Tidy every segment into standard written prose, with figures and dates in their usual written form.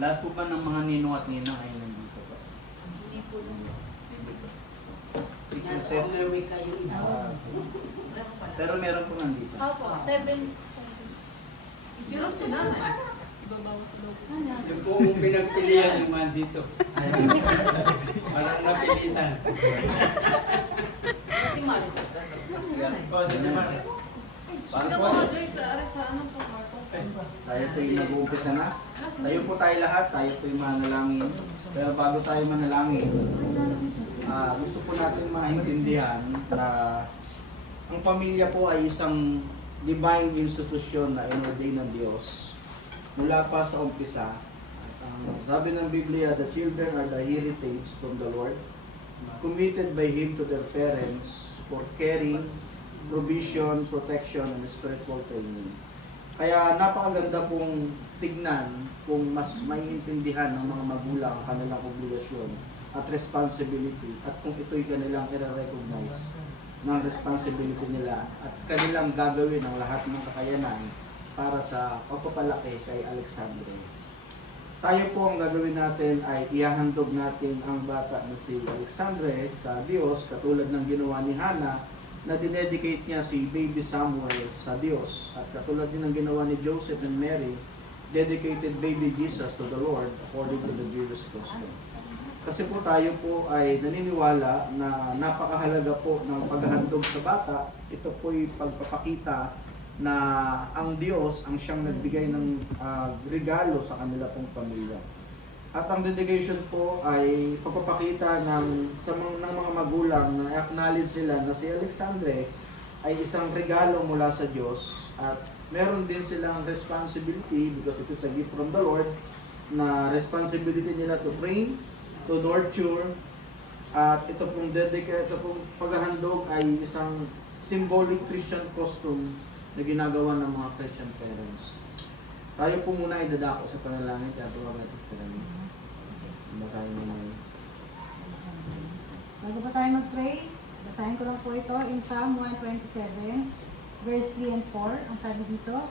Lahat po ba ng mga ninong at ninang ay nandito po? Hindi po lang. Nasa America yung iba. Pero meron po nandito. Opo, 7. Pero si nanay. Ibabaw sa loob. Yung kung pinagpilihan yung mga dito. Parang napilitan. Si Marisa. Para po, tayo po yung nag-uumpisa na. Tayo po tayo lahat, tayo po yung manalangin. Pero bago tayo manalangin, gusto po natin maintindihan na ang pamilya po ay isang divine institution na inordain ng Diyos. Mula pa sa umpisa, sabi ng Biblia, the children are the heritage from the Lord, committed by Him to their parents for caring, provision, protection, and spiritual training. Kaya napakaganda pong tignan kung mas maiintindihan ng mga magulang ang kanilang obligasyon at responsibility at kung ito'y kanilang i-recognize ng responsibility nila at kanilang gagawin ang lahat ng kakayanan para sa pagpapalaki kay Alexandre. Tayo po ang gagawin natin ay ihahandog natin ang bata na si Alexandre sa Diyos katulad ng ginawa ni Hannah na dinedicate niya si baby Samuel sa Diyos at katulad din ng ginawa ni Joseph and Mary, dedicated baby Jesus to the Lord according to the Jewish Gospel. Kasi po tayo po ay naniniwala na napakahalaga po ng paghahandog sa bata. Ito po'y pagpapakita na ang Diyos ang siyang nagbigay ng regalo sa kanila pong pamilya. At ang dedication po ay pagpapakita ng mga magulang na acknowledge sila na si Alexandre ay isang regalo mula sa Diyos at meron din silang responsibility because it is a gift from the Lord na responsibility nila to train, to nurture, at ito pong paghahandog ay isang symbolic Christian custom na ginagawa ng mga Christian parents. Tayo po muna ay dadako sa panalangin kaya tuwag natin sa kami. Basahin mo naman. Bago pa tayo mag-pray, basahin ko lang po ito in Psalm 127, verse 3 and 4. Ang sabi dito,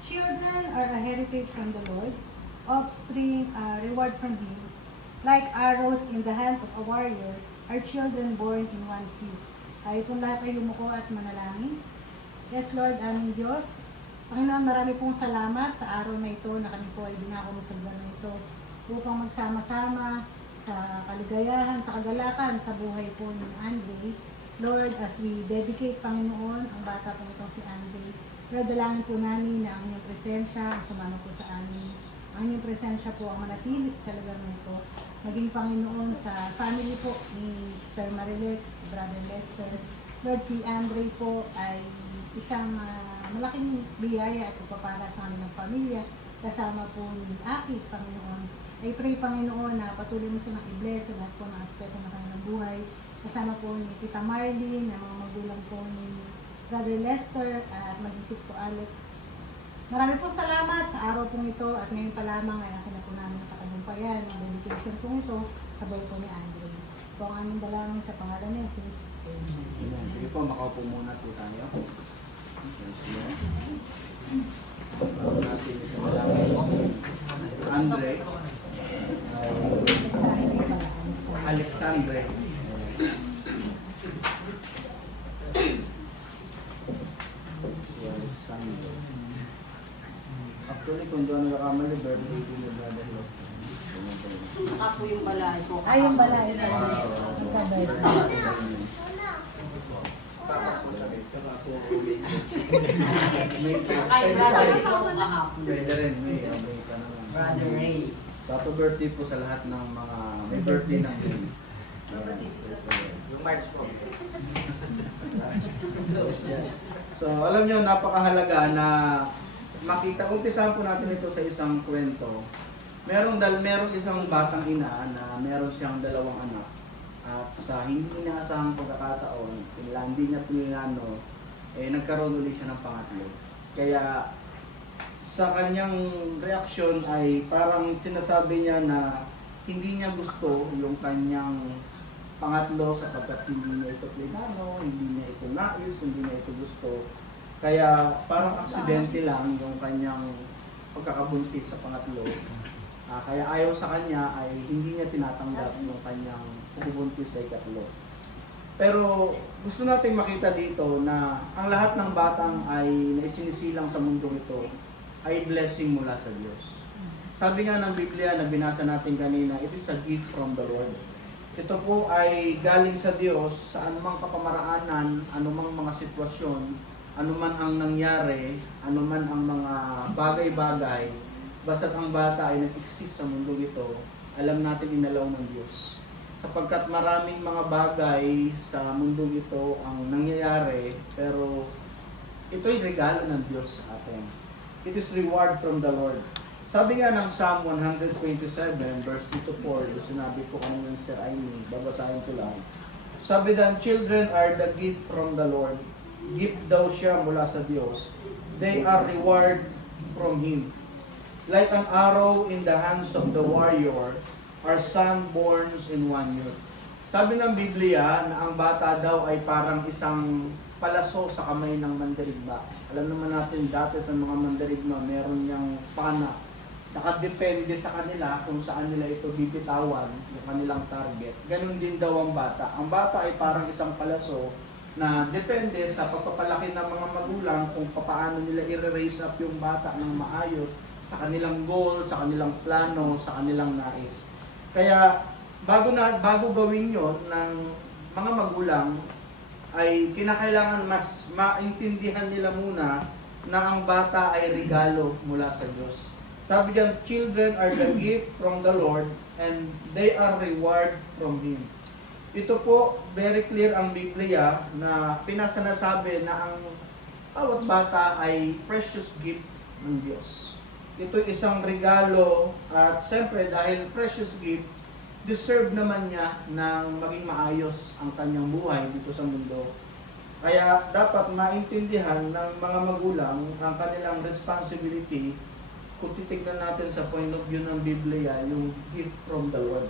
children are a heritage from the Lord, offspring a reward from Him. Like arrows in the hand of a warrior, are children born in one's youth. Tayo pong lahat ay yumuko at manalangin. Yes, Lord, aming Diyos. Panginoon, marami pong salamat sa araw na ito na kami po ay dinako mo sa lugar na ito upang magsama-sama sa kaligayahan, sa kagalakan, sa buhay po ni Andre. Lord, as we dedicate, Panginoon, ang bata po itong si Andre, Lord, dalangin po namin na ang inyong presensya ang sumama po sa amin. Ang inyong presensya po ang manatili sa lugar na ito. Maging Panginoon sa family po ni Sister Marilex, Brother Lester. Lord, si Andre po ay isang malaking biyaya at upapara sa kanilang pamilya. Kasama po ni Aki, Panginoon. I pray, Panginoon, na patuloy mo silang i-bless sa lahat po ng aspeto ng kanilang buhay. Kasama po ni Tita Marlene, na mga magulang po ni Brother Lester, at mag-isip po Alec. Marami pong salamat sa araw pong ito at ngayon pa lamang ay akin na po namin ang katagumpayan ng dedication pong ito sabay po ni Andre. Ito ang aming dalangin sa pangalan ni Jesus. Amen. Sige po, makaupo muna po tayo. Yes, Lord. Bago natin isa malangin. Andre. Alexandre. Alexandre. Actually, kung doon nakamali, birthday ko yung brother lost. Saka po yung balay ko. Ay, yung balay. Ay, brother Ray ko kahapon. Pwede rin, may ka naman. Brother Ray. So, happy birthday po sa lahat ng mga may birthday ng day. Yung March po. So, alam nyo, napakahalaga na makita. Umpisahan po natin ito sa isang kwento. Merong isang batang ina na meron siyang dalawang anak. At sa hindi inaasahang pagkakataon, hindi niya pinilano, nagkaroon ulit siya ng pangatlo. Kaya sa kanyang reaksyon ay parang sinasabi niya na hindi niya gusto yung kanyang pangatlo sapagkat hindi niya ito plinano, hindi niya ito nais, hindi niya ito gusto. Kaya parang aksidente lang yung kanyang pagkakabuntis sa pangatlo. Kaya ayaw sa kanya ay hindi niya tinatanggap yung kanyang pupubuntis sa ikatlo. Pero gusto natin makita dito na ang lahat ng batang ay naisinisilang sa mundong ito ay blessing mula sa Diyos. Sabi nga ng Biblia na binasa natin kanina, it is a gift from the Lord. Ito po ay galing sa Diyos sa anumang kapamaraanan, anumang mga sitwasyon, anuman ang nangyari, anuman ang mga bagay-bagay, basta't ang bata ay nag-exist sa mundo ito, alam natin inalaw ng Diyos. Sapagkat maraming mga bagay sa mundo ito ang nangyayari, pero ito'y regalo ng Diyos sa atin. It is reward from the Lord. Sabi nga ng Psalm 127, verse 2 to 4, yung sinabi po kanina ng Mr. Aimee, babasahin ko lang. Sabi dan, children are the gift from the Lord. Gift daw siya mula sa Diyos. They are reward from Him. Like an arrow in the hands of the warrior, are son born in one youth. Sabi ng Biblia na ang bata daw ay parang isang palaso sa kamay ng mandirigma. Alam naman natin dati sa mga mandirigma, meron niyang pana. Nakadepende sa kanila kung saan nila ito bibitawan, yung kanilang target. Ganun din daw ang bata. Ang bata ay parang isang palaso na depende sa pagpapalaki ng mga magulang kung paano nila i-raise up yung bata ng maayos sa kanilang goal, sa kanilang plano, sa kanilang nais. Kaya bago gawin yon ng mga magulang ay kinakailangan mas maintindihan nila muna na ang bata ay regalo mula sa Diyos. Sabi diyan, children are the gift from the Lord and they are reward from Him. Ito po, very clear ang Biblia na pinasanasabi na ang bawat bata ay precious gift ng Diyos. Ito isang regalo at siyempre dahil precious gift, deserve naman niya ng maging maayos ang kanyang buhay dito sa mundo. Kaya dapat maintindihan ng mga magulang ang kanilang responsibility kung titignan natin sa point of view ng Biblia, yung gift from the Lord.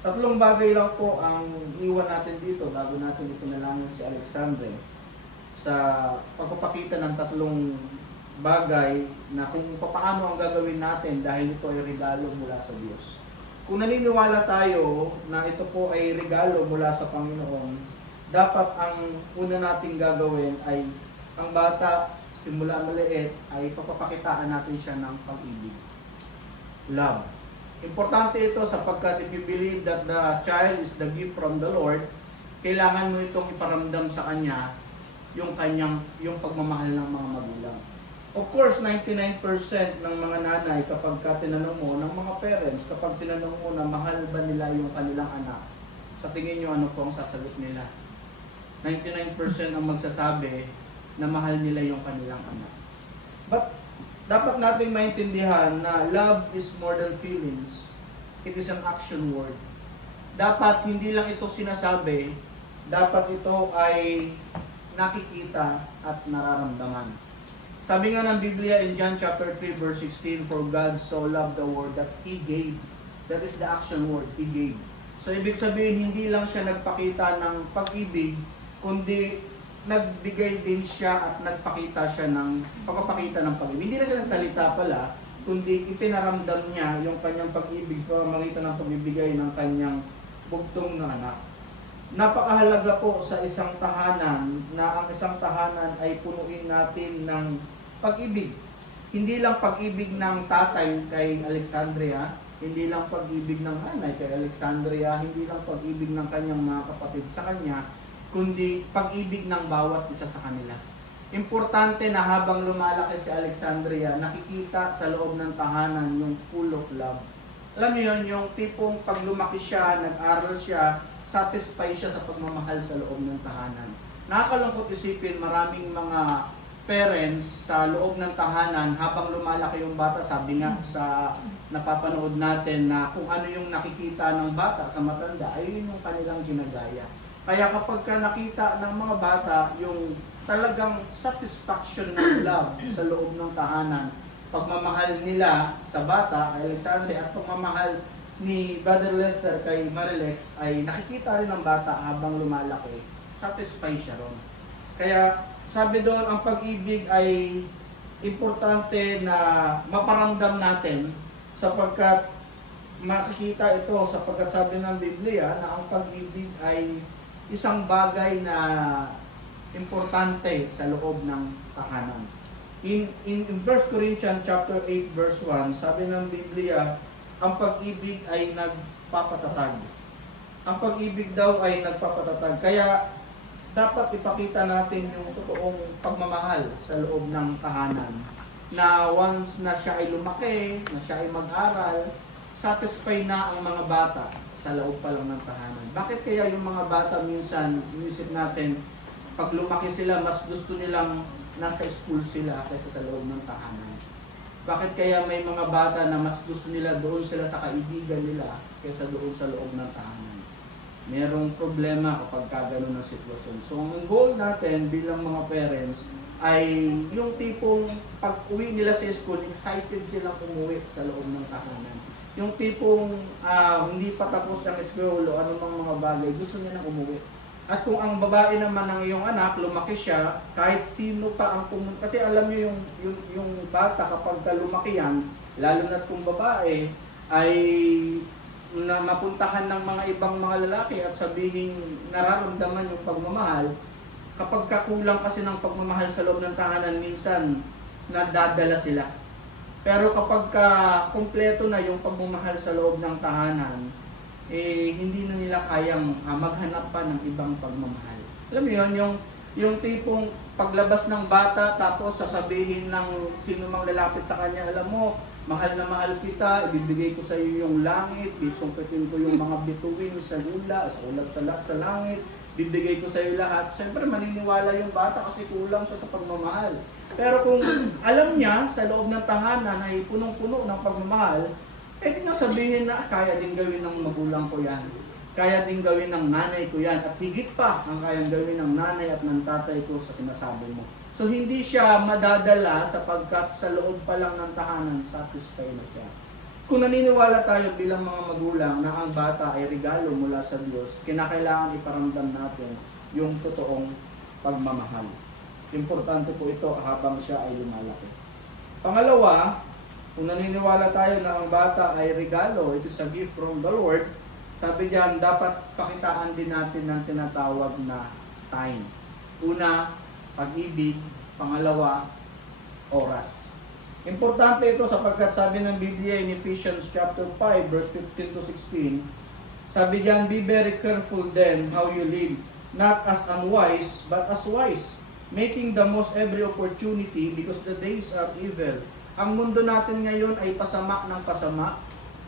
Tatlong bagay lang po ang iwan natin dito bago natin ipanalangin si Alexandre sa pagpapakita ng tatlong bagay na kung paano ang gagawin natin dahil ito ay regalo mula sa Diyos. Kung naniniwala tayo na ito po ay regalo mula sa Panginoon, dapat ang una nating gagawin ay ang bata simula maliit ay papapakitaan natin siya ng pag-ibig. Love. Importante ito sapagkat if you believe that the child is the gift from the Lord, kailangan mo itong iparamdam sa kanya yung pagmamahal ng mga magulang. Of course, 99% ng mga nanay kapag tinanong mo, ng mga parents, kapag tinanong mo na mahal ba nila yung kanilang anak, sa tingin nyo ano po ang sasagot nila? 99% ang magsasabi na mahal nila yung kanilang anak. But dapat nating maintindihan na love is more than feelings. It is an action word. Dapat hindi lang ito sinasabi, dapat ito ay nakikita at nararamdaman. Sabi nga ng Biblia in John chapter 3 verse 16, for God so loved the world that He gave. That is the action word, He gave. So ibig sabihin, hindi lang siya nagpakita ng pag-ibig, kundi nagbigay din siya at nagpakita siya ng pagpapakita ng pag-ibig. Hindi na siya nagsalita pala, kundi ipinaramdam niya yung kanyang pag-ibig para makita ng pagbibigay ng kanyang bugtong na anak. Napakahalaga po sa isang tahanan na ang isang tahanan ay punuin natin ng pag-ibig. Hindi lang pag-ibig ng tatay kay Alexandria, hindi lang pag-ibig ng nanay kay Alexandria, hindi lang pag-ibig ng kanyang mga kapatid sa kanya, kundi pag-ibig ng bawat isa sa kanila. Importante na habang lumalaki si Alexandria, nakikita sa loob ng tahanan yung full of love. Alam niyo yun, yung tipong pag lumaki siya, nag-aral siya, satisfy siya sa pagmamahal sa loob ng tahanan. Nakakalungkot isipin, maraming mga parents sa loob ng tahanan, habang lumalaki yung bata, sabi nga sa napapanood natin na kung ano yung nakikita ng bata sa matanda, ay yun yung kanilang ginagaya. Kaya kapag ka nakita ng mga bata yung talagang satisfaction ng love sa loob ng tahanan, pagmamahal nila sa bata, kay Alexandre, at pagmamahal ni Brother Lester kay Marilex, ay nakikita rin ng bata habang lumalaki, satisfy siya ron. Kaya sabi doon, ang pag-ibig ay importante na maparamdam natin sapagkat makikita ito sapagkat sabi ng Biblia na ang pag-ibig ay isang bagay na importante sa loob ng tahanan. In 1 Corinthians chapter 8 verse 1, sabi ng Biblia, ang pag-ibig ay nagpapatatag. Ang pag-ibig daw ay nagpapatatag. Kaya dapat ipakita natin yung totoong pagmamahal sa loob ng tahanan. Na once na siya ay lumaki, na siya ay mag-aral, satisfy na ang mga bata sa loob pa lang ng tahanan. Bakit kaya yung mga bata minsan, inisip natin, pag lumaki sila, mas gusto nilang nasa school sila kaysa sa loob ng tahanan? Bakit kaya may mga bata na mas gusto nila doon sila sa kaibigan nila kaysa doon sa loob ng tahanan? Merong problema kapag gano'n ang sitwasyon. So ang goal natin bilang mga parents ay yung tipong pag uwi nila sa school, excited silang umuwi sa loob ng tahanan. Yung tipong hindi pa tapos ang school o anumang mga bagay, gusto niya nang umuwi. At kung ang babae naman ng iyong anak, lumaki siya, kahit sino pa ang pumunta. Kasi alam niyo yung bata kapag lumaki yan, lalo na kung babae, ay na mapuntahan ng mga ibang mga lalaki at sabihin nararamdaman yung pagmamahal. Kapag kakulang kasi ng pagmamahal sa loob ng tahanan, minsan nadadala sila. Pero kapag kumpleto na yung pagmamahal sa loob ng tahanan, hindi na nila kayang maghanap pa ng ibang pagmamahal. Alam mo yun, yung tipong paglabas ng bata tapos sasabihin ng sino mang lalapit sa kanya, alam mo, mahal na mahal kita, ibibigay ko sa iyo yung langit, bisumpitin ko yung mga bituin sa lula, sa ulap sa langit, bibigay ko sa iyo lahat. Siyempre maniniwala yung bata kasi kulang siya sa pagmamahal. Pero kung alam niya sa loob ng tahanan ay punong-puno ng pagmamahal, di nga sabihin na kaya din gawin ng magulang ko yan. Kaya din gawin ng nanay ko yan. At higit pa ang kayang gawin ng nanay at ng tatay ko sa sinasabi mo. So hindi siya madadala sapagkat sa loob pa lang ng tahanan, satisfied na siya. Kung naniniwala tayo bilang mga magulang na ang bata ay regalo mula sa Diyos, kinakailangan iparamdam natin yung totoong pagmamahal. Importante po ito habang siya ay lumalaki. Pangalawa, kung naniniwala tayo na ang bata ay regalo, it is a gift from the Lord, sabi diyan, dapat pakitaan din natin ng tinatawag na time. Una, pag-ibig. Pangalawa, oras. Importante ito sapagkat sabi ng Biblia in Ephesians chapter 5, verse 15 to 16, sabi diyan, be very careful then how you live, not as unwise, but as wise, making the most every opportunity because the days are evil. Ang mundo natin ngayon ay pasama ng pasama.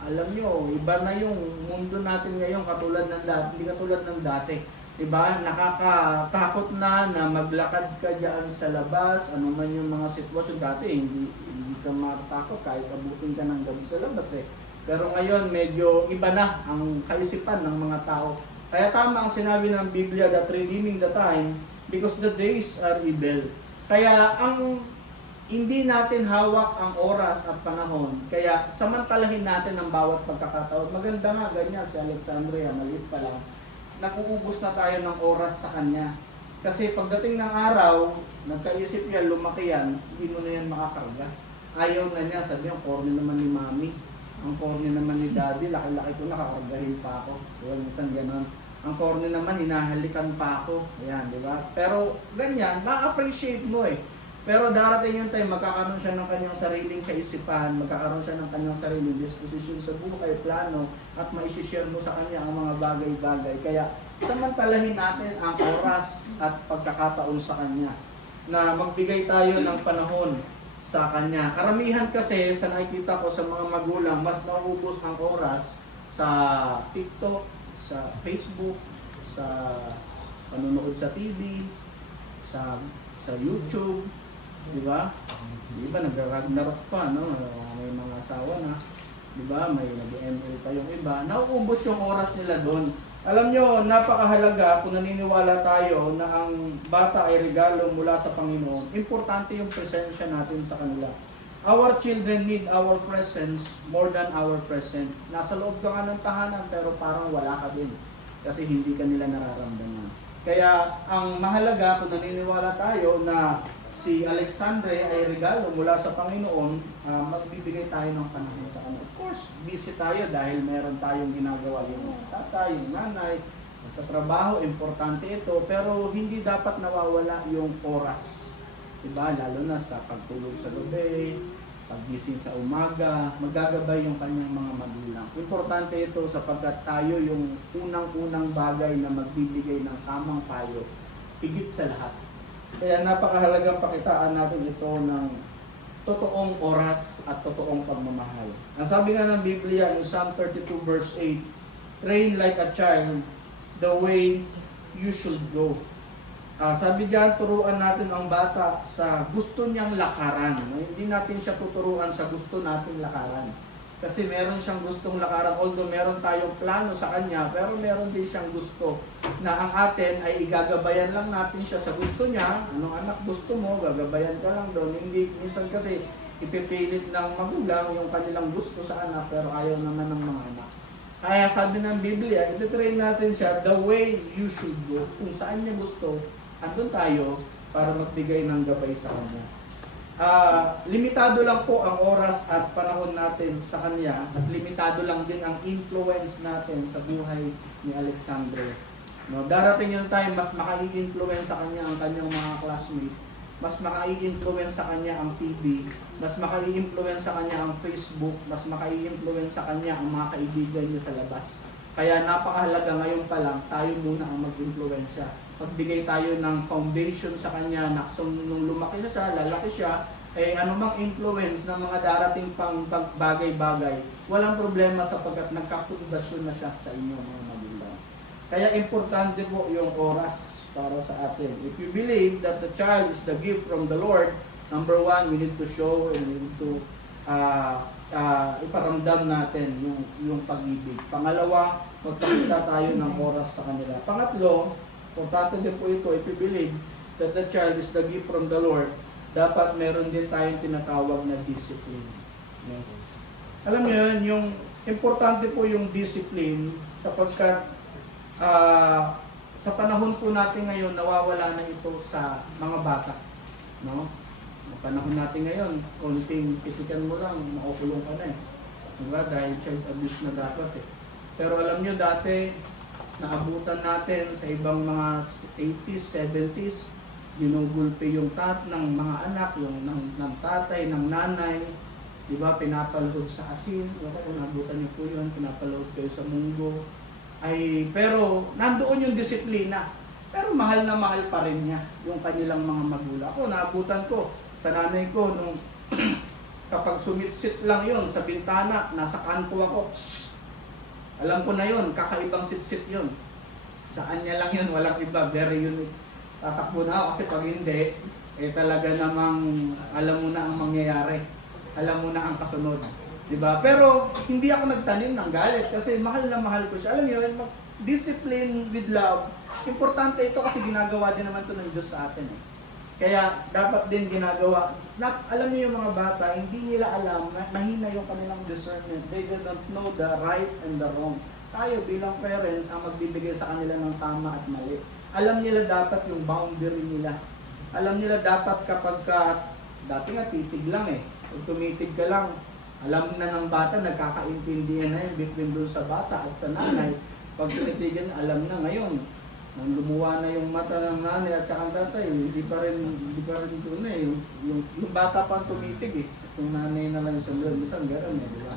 Alam nyo, iba na yung mundo natin ngayon katulad ng dati, hindi katulad ng dati. Diba? Nakakatakot na maglakad ka dyan sa labas, ano man yung mga sitwasyon dati, hindi ka matatakot kahit abutin ka ng gabi sa labas eh. Pero ngayon, medyo iba na ang kaisipan ng mga tao. Kaya tama ang sinabi ng Biblia that redeeming the time because the days are evil. Kaya ang hindi natin hawak ang oras at panahon. Kaya samantalahin natin ang bawat pagkakataon. Maganda nga, ganyan si Alexandria, maliit pa lang. Nakuubos na tayo ng oras sa kanya. Kasi pagdating ng araw, nagkaisip yan, lumaki yan, hindi mo na yan makakarga. Ayaw na niya, sabi niya, ang corny naman ni mami. Ang corny naman ni daddy, laki-laki ko, nakakargahin pa ako. Diba, minsan gano'n. Ang corny naman, hinahalikan pa ako. Ayan, di ba? Pero ganyan, ma-appreciate mo eh. Pero darating yung time, magkakaroon siya ng kanyang sariling kaisipan, magkakaroon siya ng kanyang sariling disposition sa buhay, plano, at maisishare mo sa kanya ang mga bagay-bagay. Kaya samantalahin natin ang oras at pagkakataon sa kanya na magbigay tayo ng panahon sa kanya. Karamihan kasi sa nakikita ko sa mga magulang, mas naubos ang oras sa TikTok, sa Facebook, sa panonood sa TV, sa YouTube. Diba? Diba, nag-Ragnarok pa, no? May mga asawa na. Diba? May nag-ML pa yung iba. Nauubos yung oras nila doon. Alam nyo, napakahalaga kung naniniwala tayo na ang bata ay regalo mula sa Panginoon. Importante yung presensya natin sa kanila. Our children need our presence more than our present. Nasa loob ka nga ng tahanan pero parang wala ka din. Kasi hindi ka nila nararamdaman. Kaya ang mahalaga kung naniniwala tayo na si Alexandre ay regalo mula sa Panginoon, magbibigay tayo ng panahon sa kanya. Of course, busy tayo dahil meron tayong ginagawa yung tatay, yung nanay, sa trabaho, importante ito, pero hindi dapat nawawala yung oras. Diba? Lalo na sa pagtulog sa gabi, paggising sa umaga, magagabay yung kanyang mga magulang. Importante ito sapagkat tayo yung unang-unang bagay na magbibigay ng tamang payo, higit sa lahat. Kaya napakahalagang pakitaan natin ito ng totoong oras at totoong pagmamahal. Ang sabi nga ng Biblia in Psalm 32 verse 8, train like a child the way you should go. Sabi diyan, turuan natin ang bata sa gusto niyang lakaran. Hindi natin siya tuturuan sa gusto nating lakaran. Kasi meron siyang gustong lakaran, although meron tayong plano sa kanya, pero meron din siyang gusto na ang atin ay igagabayan lang natin siya sa gusto niya. Anong anak gusto mo, gagabayan ka lang doon. Hindi, minsan kasi ipipilit ng magulang yung kanilang gusto sa anak, pero ayaw naman ng mga anak. Kaya sabi ng Biblia, ititrain natin siya the way you should go. Kung saan niya gusto, andun tayo para magbigay ng gabay sa kanya. Limitado lang po ang oras at panahon natin sa kanya at limitado lang din ang influence natin sa buhay ni Alexandre. No, darating yung time mas makai-influence sa kanya ang kanyang mga classmates, mas makai-influence sa kanya ang TV, mas makai-influence sa kanya ang Facebook, mas makai-influence sa kanya ang mga kaibigan niya sa labas. Kaya napakahalaga ngayon pa lang tayo muna ang mag-influensya. Magbigay tayo ng foundation sa kanya na nung lumaki na siya, lalaki siya, anumang influence ng mga darating pang bagay-bagay, walang problema sapagkat nagkapundasyon na siya sa inyo mga magulang. Kaya importante po yung oras para sa atin. If you believe that the child is the gift from the Lord, number one, we need to show and we need to iparamdam natin yung pag-ibig. Pangalawa, magpakita tayo ng oras sa kanila. Pangatlo, importante din po ito, if you believe that the child is the gift from the Lord, dapat meron din tayong tinatawag na discipline. Alam niyo yun, yung importante po yung discipline sapagkat sa panahon po natin ngayon, nawawala na ito sa mga bata. No? Sa panahon natin ngayon, konting pitikan mo lang, makukulong ka na eh. Diba? Dahil child abuse na dapat eh. Pero alam niyo dati, naabutan natin sa ibang mga 80s, 70s, ginugulpi yung ng mga anak, yung ng tatay, ng nanay, di ba, pinapalahod sa asin, kung naabutan niyo po yun, pinapalahod kayo sa munggo, pero nandoon yung disiplina, pero mahal na mahal pa rin niya yung kanilang mga magulang. Ako, naabutan ko sa nanay ko, nung kapag sumitsit lang yon sa bintana, nasa kanto ako, alam ko na yon, kakaibang sit-sit yon. Saan niya lang yun, walang iba, very unique. Tatakbo na ako kasi pag hindi, talaga namang alam mo na ang mangyayari. Alam mo na ang kasunod. Diba? Pero hindi ako nagtanim ng galit kasi mahal na mahal ko siya. Alam niyo, discipline with love, importante ito kasi ginagawa din naman ito ng Diyos sa atin. Kaya dapat din ginagawa. Alam niyo yung mga bata, hindi nila alam, mahina yung kanilang discernment. They do not know the right and the wrong. Tayo bilang parents ang magbibigay sa kanila ng tama at mali. Alam nila dapat yung boundary nila. Alam nila dapat kapag dati nga titig lang eh. Pag tumitig ka lang, alam na ng bata, nagkakaintindihan na yun between doon sa bata at sa nanay. Pag tinitigan, alam na ngayon. Nang lumuwa na yung mata ng nanay at saka tatay, hindi pa rin doon eh. Yung bata pa tumitig eh. Yung nanay na lang sa loob, isang gano'n eh, di ba?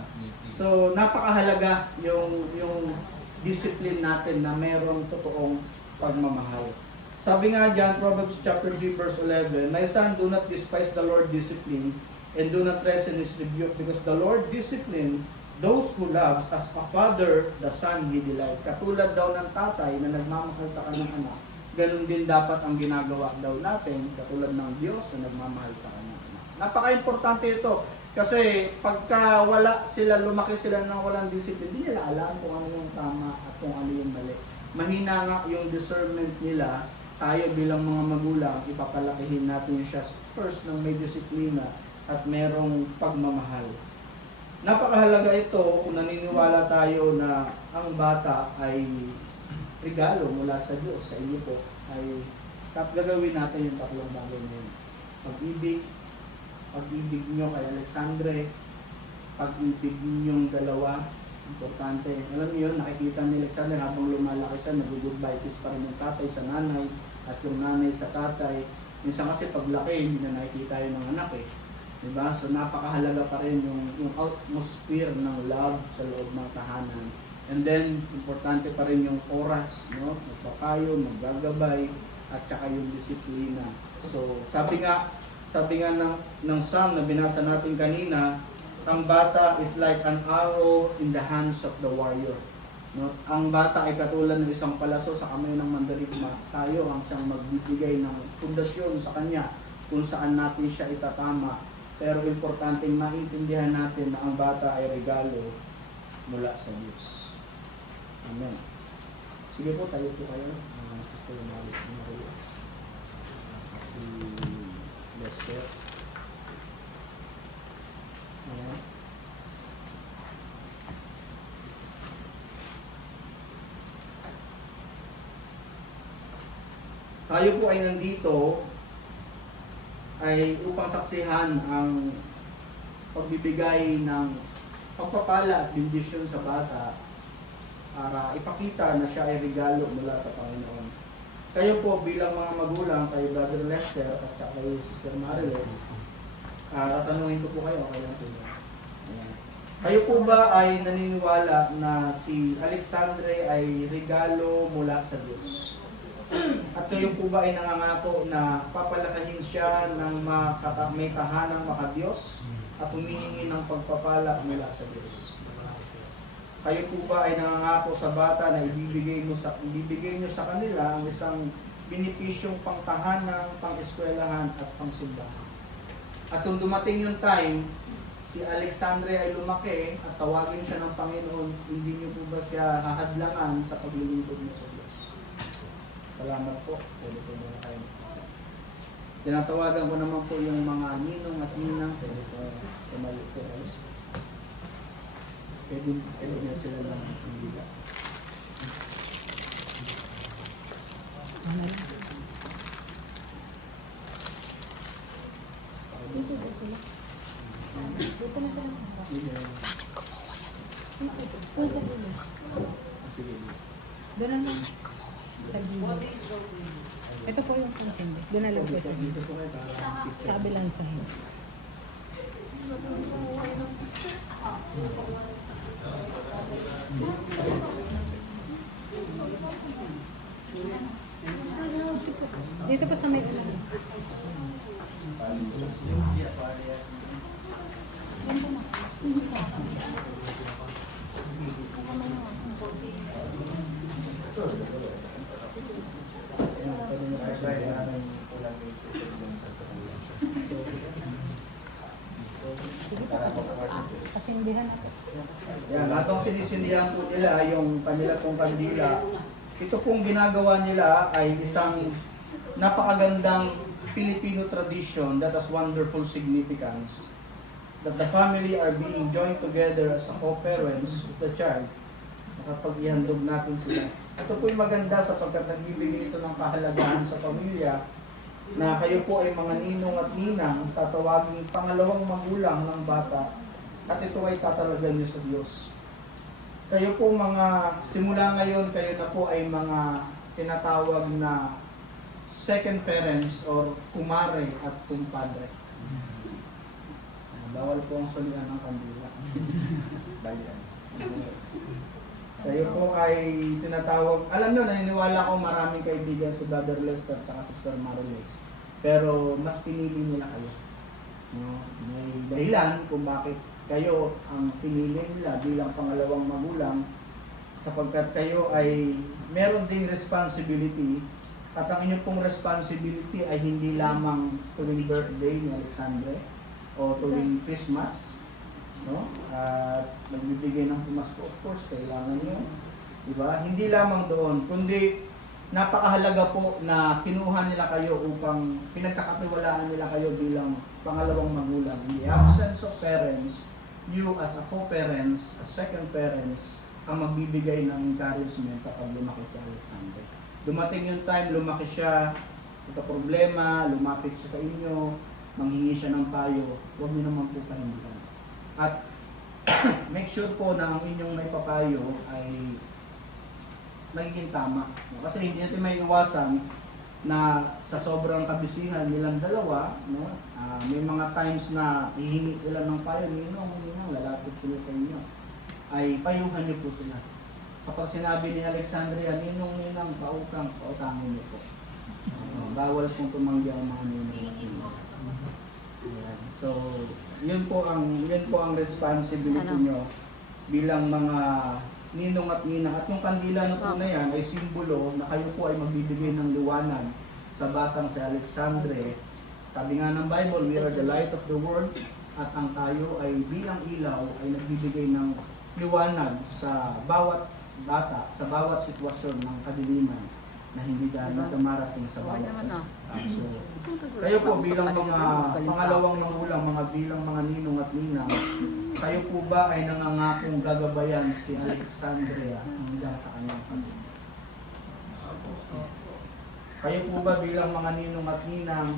So, napakahalaga yung discipline natin na mayroong totoong pagmamahal. Sabi nga dyan, Proverbs chapter 3 verse 11, my son, do not despise the Lord discipline and do not rest in his rebuke because the Lord discipline those who loves as a father, the son he delight. Katulad daw ng tatay na nagmamahal sa kanyang anak, ganun din dapat ang ginagawa daw natin, katulad ng Diyos na nagmamahal sa kanyang anak. Napaka-importante ito kasi pagka lumaki sila ng walang discipline, hindi nila alam kung ano yung tama at kung ano yung mali. Mahina nga yung discernment nila. Tayo bilang mga magulang, ipapalakihin natin siya first ng may disiplina at merong pagmamahal. Napakahalaga ito kung naniniwala tayo na ang bata ay regalo mula sa Diyos sa inyo po, ay gagawin natin yung tatlong bagay na yun. pag-ibig nyo kay Alexandre, pag-ibig nyong dalawa, importante. Alam niyo yun, nakikita ni Alexandre habang lumalaki siya, nag-goodbye kiss pa rin yung tatay sa nanay at yung nanay sa tatay. Minsan kasi paglaki, hindi na nakikita yung mga anak eh. Diba? So napakahalaga pa rin yung atmosphere ng love sa loob ng tahanan. And then, importante pa rin yung oras, no? Magpakayo, maggagabay, at saka yung disiplina. So, sabi nga ng psalm na binasa natin kanina, ang bata is like an arrow in the hands of the warrior. No? Ang bata ay katulad ng isang palaso sa kamay ng mandarigma. Tayo ang siyang magbibigay ng pundasyon sa kanya kung saan natin siya itatama. Pero importanteng maintindihan natin na ang bata ay regalo mula sa Diyos. Amen. Sige po, tayo po kayo. Sister Maria. Si Lester. Ayan. Tayo po ay nandito ay upang saksihan ang pagbibigay ng pagpapala at bendisyon sa bata para ipakita na siya ay regalo mula sa Panginoon. Kayo po bilang mga magulang, kay Brother Lester at kay Sister Mariles, tatanungin ko po kayo, okay lang po yun. Ayan. Kayo po ba ay naniniwala na si Alexandre ay regalo mula sa Diyos? At kayo po ba ay nangangako na papalakahin siya ng may tahanang makadiyos at humihingi ng pagpapala mula sa Diyos? Kayo po ba ay nangangako sa bata na ibibigay nyo sa kanila ang isang benepisyong pangtahanang, pang-eskwelahan at pang-simbahan? At kung dumating yung time, si Alexandre ay lumaki at tawagin siya ng Panginoon, hindi niyo po ba siya hahadlangan sa paglilingkod niya sa Diyos? Salamat po. Pwede po muna kayo. Tinatawagan ko naman po yung mga ninong at ninang. Pwede po tumayo po. Pwede niya sila lang hindi. Bakit kumuha yan? Sige. Doon na lang. Sa gilid. Ito po yung pansindi. Doon na lang po sa gilid. Sabi lang sa hiyo. Dito po sa may kasindihan ako. Yan, atong sinisindihan po nila yung kanila pong kandila. Ito pong ginagawa nila ay isang napakagandang Filipino tradition that has wonderful significance. That the family are being joined together as a co-parents of the child. Nakapag-ihandog natin sila. Ito po yung maganda sapagkat nagbibigay ito ng kahalagahan sa pamilya na kayo po ay mga ninong at ninang tatawaging pangalawang magulang ng bata at ito ay tatalagan niyo sa Diyos. Kayo po mga, simula ngayon, kayo na po ay mga tinatawag na second parents or kumare at kumpadre. Bawal po ang sulian ng kandila. Balian. Kayo po ay tinatawag, alam nyo, naniniwala ko maraming kaibigan si Brother Lester at Sister Mariles. Pero mas pinili nila kayo. No? May dahilan kung bakit kayo ang pinili nila bilang pangalawang magulang sapagkat kayo ay meron ding responsibility at ang inyong pong responsibility ay hindi lamang tuwing birthday ni Alexandre o tuwing Christmas, no? At nagbibigay ng pumasko, of course, kailangan nyo, diba? Hindi lamang doon, kundi napakahalaga po na kinuha nila kayo upang pinagkakatiwalaan nila kayo bilang pangalawang magulang. In the absence of parents, you as a co-parents, as second parents, ang magbibigay ng encouragement kapag lumaki si Alexander. Dumating yung time, lumaki siya, ito problema, lumapit siya sa inyo, manghingi siya ng payo, huwag niyo naman po panindigan. At make sure po na ang inyong may papayo ay nagiging tama. Kasi hindi natin may iwasan na sa sobrang kabisihan nilang dalawa, no, may mga times na hihingi sila ng payo, ninong, lalapit sila sa inyo, ay payuhan niyo po sila. Kapag sinabi ni Alexandria, ninong, pautangin niyo po. Bawal pong tumanggi ang mga ninong. Ayan. So, yun po ang responsibility nyo bilang mga ninong at ninang. At yung kandila na po na yan ay simbolo na kayo po ay magbibigay ng liwanag sa batang si Alexandre. Sabi nga ng Bible, we are the light of the world, at ang tayo ay bilang ilaw ay nagbibigay ng liwanag sa bawat bata, sa bawat sitwasyon ng kadiliman na hindi na dumarating sa bawat sa. So, kayo po bilang mga pangalawang magulang, bilang mga ninong at ninang, kayo po ba ay nangangakong gagabayan si Alexandria hanggang sa kanyang pamilya? Kayo po ba bilang mga ninong at ninang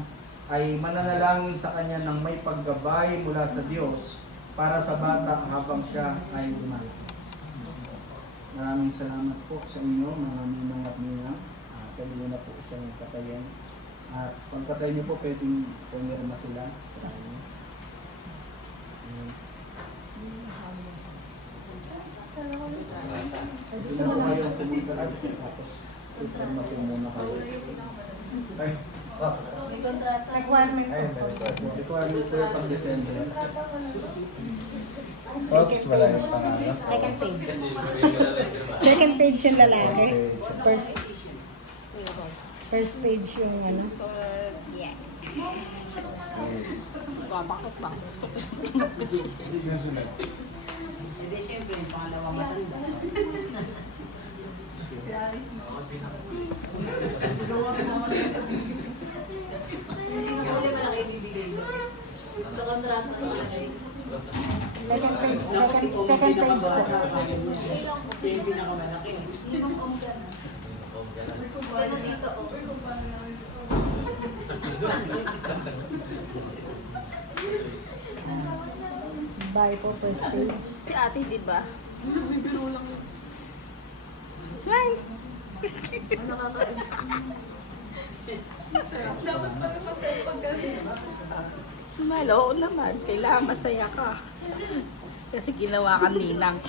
ay mananalangin sa kanya ng may paggabay mula sa Diyos para sa bata habang siya ay lumalaki? Maraming salamat po sa inyo mga ninong at ninang. Pwede nyo na po siyang patayin. At pagpatay nyo po, pwedeng pumirma sila. Pwede na po kayo pumunta at tapos pumirma po muna kayo. Ay, May kontrata. Requirement Ayun, po. requirement po yung pag-December. Oops, wala yung pangalan. Second page. Second page yung lalaki. First page yung ano. Yeah. Bakit ba? Gusto ko. Hindi, syempre, yung pangalawang matanda. Hindi na uli malaki ibibigay ko. Sa kontrata ko malaki. Second page po. Yung pinakamalaki. Pero dito, Bye po, first page. si ate, di ba? Smile! Nakakain. Dapat pala masaya pagkasin. Smile, oo naman. Kailangan masaya ka. Kasi ginawa ka ninang.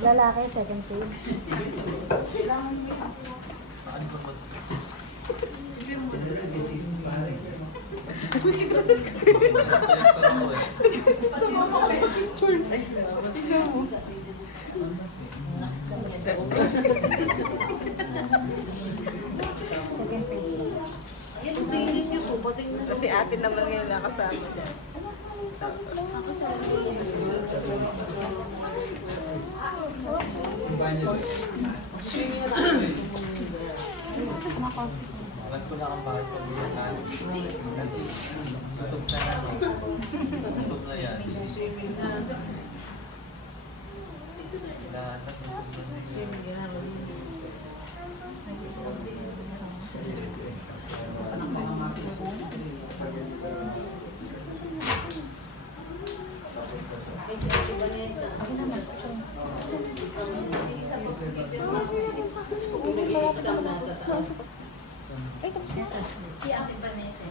Lalaki, second page. Second page. Kasi ate naman yung nakasama dyan. Alam ko na kung bakit kami yung kasi tutok na natin. Tutok na yan. Lahat na tutok na Ay, sa ito ba niya isa? Yung nag-i-exam na sa taas. Si ate Vanessa.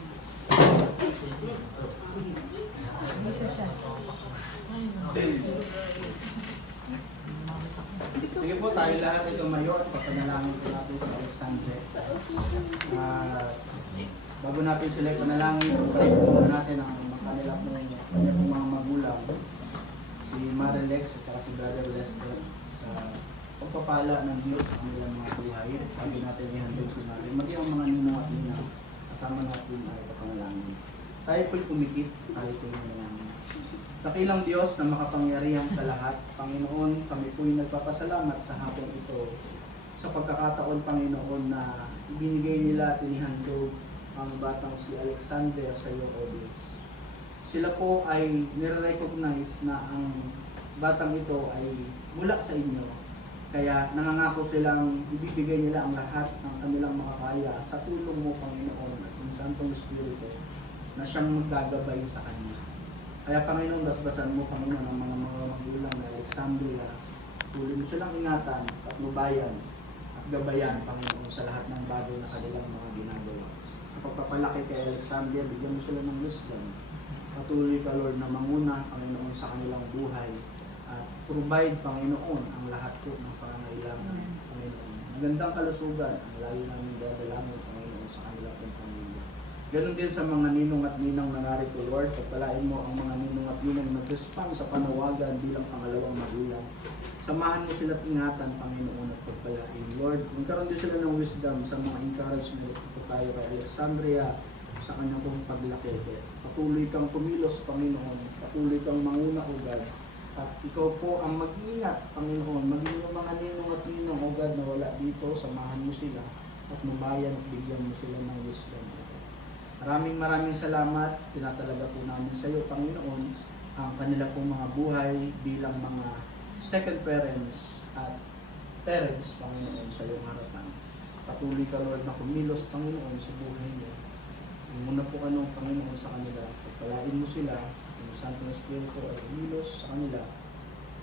Dito siya. Sige po, tayo lahat ay tumayo at papanalangin po natin sa Alexandre. Bago natin sila ipanalangin, pray po muna natin ang kanila po kanyang mga magulang, si Marilex at si Brother Lester, sa pagpapala ng Diyos sa kanilang mga buhay. Sabi natin ihandog si Mari. Maging ang mga ninang at ninang kasama natin ay papanalangin. Tayo po'y tumikit, tayo po'y manalangin. Dakilang Diyos na makapangyarihan sa lahat, Panginoon, kami po'y nagpapasalamat sa hapon ito sa pagkakataon, Panginoon, na ibinigay nila at inihandog ang batang si Alexander sa iyo, O Diyos. Sila po ay nire-recognize na ang batang ito ay mula sa inyo Kaya nangangako silang ibibigay nila ang lahat ng kanilang makakaya sa tulong mo, Panginoon, at yung Santong Espiritu na siyang maggagabay sa Kanya. Kaya Panginoon, basbasan mo, Panginoon, ang mga magulang na Alexandria. Tuloy mo silang ingatan, patnubayan, at gabayan, Panginoon, sa lahat ng bagay na kanilang mga ginagawa. Sa pagpapalaki kay Alexandria, bigyan mo sila ng wisdom. Patuloy ka, Lord, na manguna, Panginoon, sa kanilang buhay. At provide, Panginoon, ang lahat po ng pangangailangan, Panginoon. Magandang kalusugan ang lagi namin dadalangin, Panginoon, sa kanila pong pamilya. Ganon din sa mga ninong at ninang na narito, Lord. Pagpalain mo ang mga ninong at ninang nag-respond sa panawagan bilang pangalawang magulang. Samahan mo sila at ingatan, Panginoon, at pagpalain. Lord, magkaroon din sila ng wisdom sa mga encouragement po tayo kay Alexandria sa kanyang pong paglaki. Patuloy kang kumilos, Panginoon. Patuloy kang manguna, O God. At ikaw po ang mag-iingat, Panginoon. Maging yung mga ninong at ninang, O God, na wala dito, samahan mo sila at nubayan at bigyan mo sila ng wisdom. Maraming salamat. Tinatalaga po namin sa iyo, Panginoon, ang kanila pong mga buhay bilang mga second parents at parents, Panginoon, sa iyong harapan. Patuloy ka, Lord, na kumilos, Panginoon, sa buhay niyo. Muna po anong Panginoon sa kanila. Pagpalain mo sila, yung Santong Espiritu ay kumilos sa kanila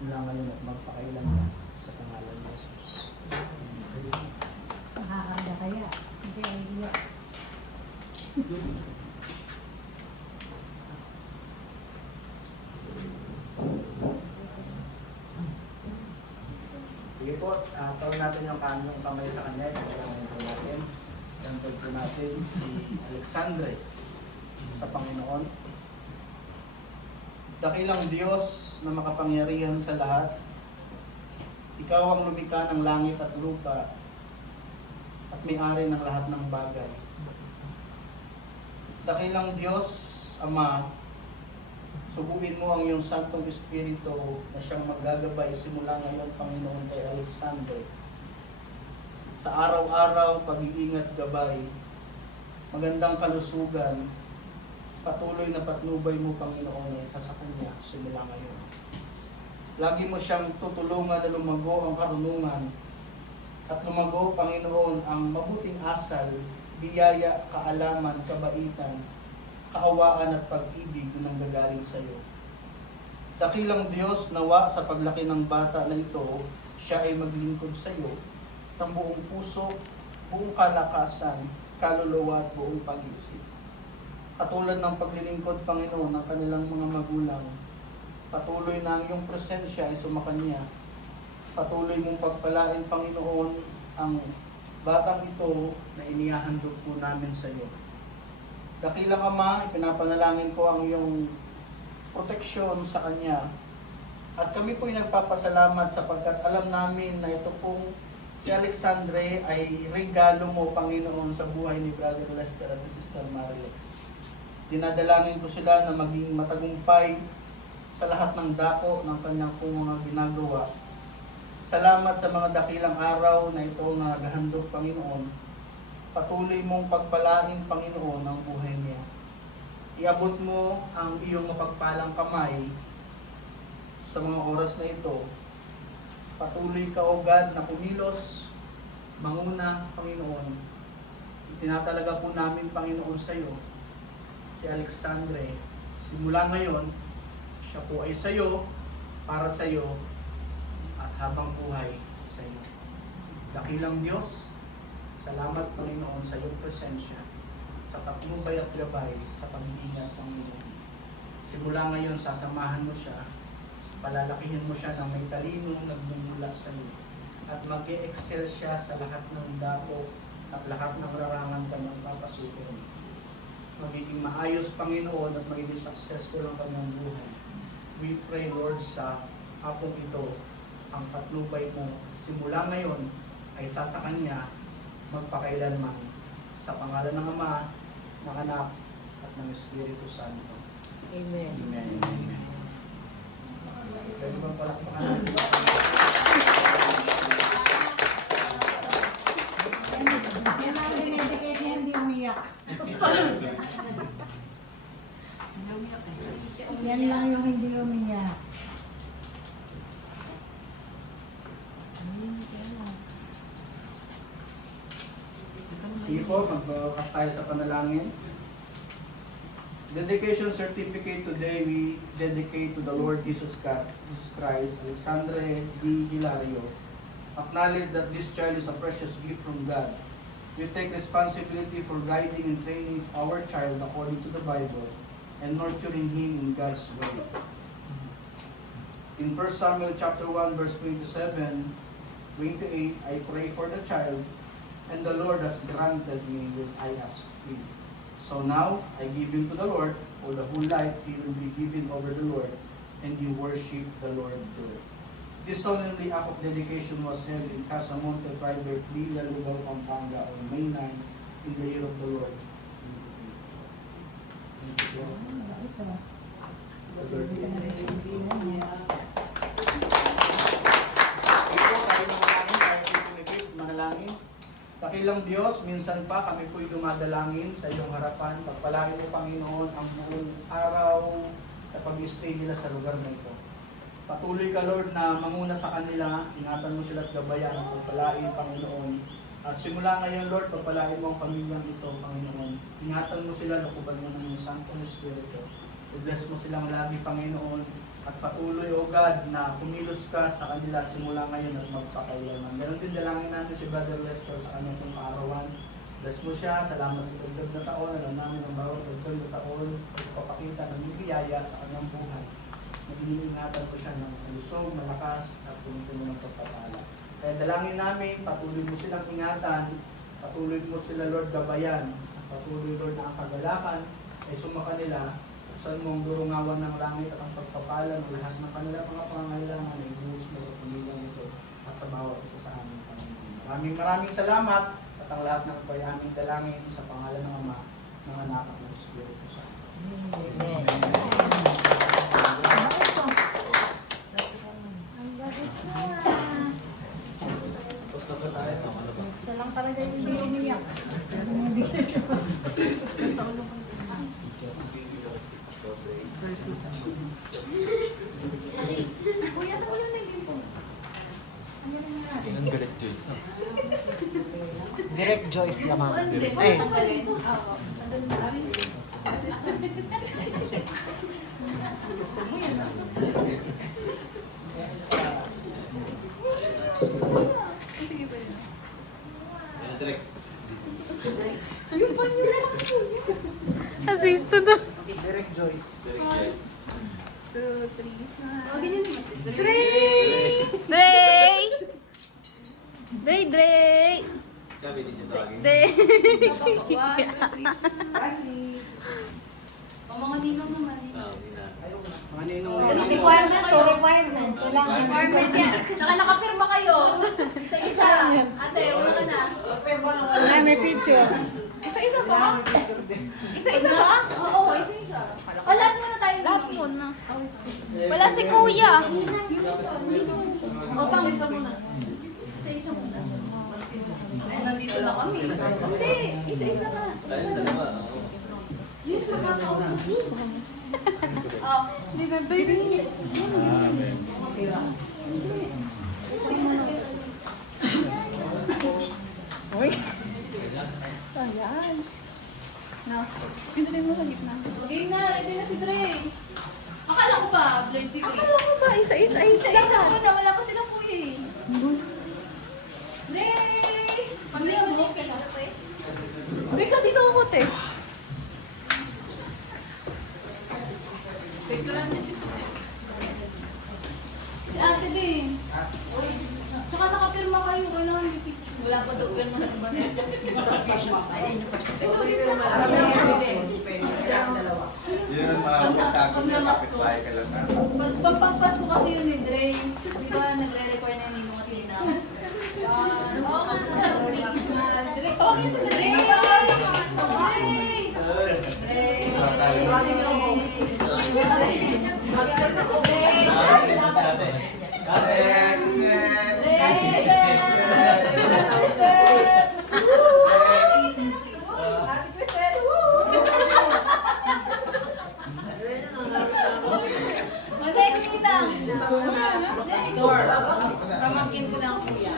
mula ngayon at magpakailangan sa pangalan ni Jesus. Nakakanda kaya. Hindi ay iyak. Sige po, tawag natin yung kanong kamay sa kanya. Tawagin po natin. Tawag po natin si Alexandre sa Panginoon. Dakilang Diyos na makapangyarihan sa lahat, ikaw ang lumikha ng langit at lupa at may-ari ng lahat ng bagay. Dakilang Diyos, Ama, subuin mo ang iyong Santong Espiritu na siyang maggagabay simula ngayon, Panginoon, kay Alexander. Sa araw-araw, pag-iingat gabay, magandang kalusugan, patuloy na patnubay mo, Panginoon, ay isa sa kanya simula ngayon. Lagi mo siyang tutulungan na lumago ang karunungan at lumago, Panginoon, ang mabuting asal, biyaya, kaalaman, kabaitan, kaawaan at pag-ibig na nanggagaling sa iyo. Dakilang Diyos, nawa sa paglaki ng bata na ito, siya ay maglingkod sa iyo ng buong puso, buong kalakasan, kaluluwa at buong pag-iisip. Katulad ng paglilingkod, Panginoon, ng kanilang mga magulang, patuloy na ang iyong presensya ay sumakanya. Patuloy mong pagpalain, Panginoon, ang batang ito na inihahandog po namin sa iyo. Dakilang Ama, ipinapanalangin ko ang iyong proteksyon sa kanya. At kami po ay nagpapasalamat sapagkat alam namin na ito pong si Alexandre ay regalo mo, Panginoon, sa buhay ni Brother Lester at ni Sister Marilex. Dinadalangin ko sila na maging matagumpay sa lahat ng dako ng kanyang pong mga ginagawa. Salamat sa mga dakilang araw na ito na naghahandog, Panginoon. Patuloy mong pagpalain, Panginoon, ang buhay niya. Iabot mo ang iyong mapagpalang kamay sa mga oras na ito. Patuloy ka, O God, na kumilos, manguna, Panginoon. Itinatalaga po namin, Panginoon, sa iyo si Alexandre. Simula ngayon, siya po ay sa iyo, para sa iyo, at habang buhay sa iyo. Dakilang Diyos, salamat, Panginoon, sa iyong presensya, sa patnubay at gabay, sa pag-iingat, Panginoon. Simula ngayon, sasamahan mo siya, palalakihin mo siya ng may talinong nagmumula sa iyo, at mag-e-excel siya sa lahat ng dako at lahat ng larangan kanyang papasukin. Magiging maayos, Panginoon, at magiging successful ang kanyang buhay. We pray, Lord, sa hapong ito, ang patnubay mo simula ngayon ay sa kanya magpakailanman, sa pangalan ng Ama, ng Anak, at ng Espiritu Santo. Amen. Amen. Amen. Pwede bang palakpakan natin ba? Yan ang dinedicate niya, hindi umiyak. Yan lang yung hindi umiyak. Sige po, magbakas tayo sa panalangin. Dedication certificate today we dedicate to the Lord Jesus Christ, Alexandre D. Hilario. Acknowledge that this child is a precious gift from God. We take responsibility for guiding and training our child according to the Bible and nurturing him in God's way. In 1 Samuel chapter 1 verse 27, 28, I pray for the child, and the Lord has granted me what I asked him. So now, I give him to the Lord. For the whole life, he will be given over the Lord, and you worship the Lord there. This solemnly act of dedication was held in Casamonte Private Villa, Lubao, Pampanga on May 9 in the year of the Lord. Manalangin. Dakilang Diyos, minsan pa kami po'y dumadalangin sa iyong harapan. Pagpalain mo, Panginoon, ang buong araw sa pag-stay nila sa lugar na ito. Patuloy ka, Lord, na manguna sa kanila. Ingatan mo sila at gabayan. Pagpalain, Panginoon. At simula ngayon, Lord, pagpalain mo ang pamilyang ito, Panginoon. Ingatan mo sila, nakuban mo ng Santo Espiritu. I-bless mo silang lagi, Panginoon. At patuloy, O God, na kumilos ka sa kanila simula ngayon at magpakailanman. Meron din dalangin namin si Brother Lester sa kanyang pong kaarawan. Bless mo siya, salamat sa dagdag na taon. Alam namin ang bawat dagdag na taon pagpapakita ng biyaya sa kanyang buhay. Nag-iingatan ko siya ng lusog, malakas, at puno ng pagpapala. Kaya dalangin namin, patuloy mo silang ingatan, patuloy mo sila, Lord, gabayan, patuloy, Lord, na ang kagalakan ay sumaka nila. Saan mo ang durungawan ng langit at ang pagpapala ng lahat ng kanilang mga pangangailangan ay buhos mo sa pamilyang ito at sa bawat isa sa amin, Panginoon. Maraming salamat at ang lahat ng bay aming dalangin sa pangalan ng Ama, ng Anak at ng Espiritu Santo. Amen. Siya lang talaga yung hindi umiyak. Kuya, ito ko lang naging po. Yung direct juice, no? Direct Joyce naman. Hindi, Ay, tanggalin. Oo. Tanggalin mo kami. Gusto mo yan, no? Sige ba yun? Yung pa nyo lang. Assist to the... Direct Joyce. 2, 3, Oh, ganyan naman. Dre! Dre! Dre! O, mga ninong naman. Mga ninong Requirement to, requirement. Kailangan. Requirement yan. Nakapirma kayo. Isa-isa. Ate, una ka na. Ah, may picture. Isa-isa ba? Isa-isa ba? Oo, isa-isa. O, lahat muna tayo. Lahat muna. Wala si Kuya. O, pang isa muna. Isa-isa muna. Ay, nandito na kami. Hindi, isa-isa na. Yes, sa mga Hindi na tayo. Uy. Ayan. No. Gusto rin mo sa gitna. Game na, ito na si Dre. Akala ko ba, blend si Chris? Akala ko ba? Isa-isa. Isa-isa muna, wala pa silang puwi eh. Dre! Pag-iwan mo, kaya na pa eh. Wait ka, dito ako, te. Picturean niya si Jose. Si ate din. Tsaka nakapirma kayo, kailangan may picture. Wala pa daw, pero mga iba na. Eh, sorry na. Yun ang makakapagtago sa kapitbahay ka lang na. Pagpagpas ko kasi yun ni Dre. Di ba nagre-require na yung ninong at lina? Oo nga, Dre. Tawagin si Dre. Pamangkin ko lang kuya.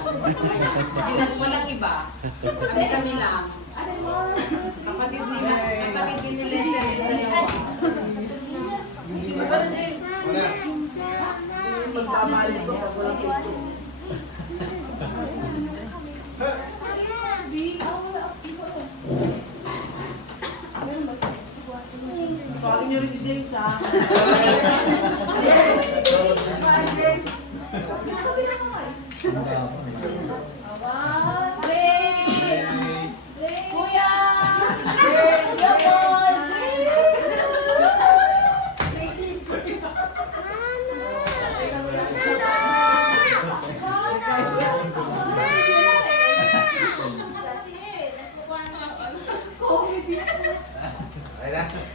Walang iba. Kami lang. Kapatid ni Lester yung dalawa. Pagkamali ko pag walang pito. Tawagin niyo rin si James, ha? James! Kuya!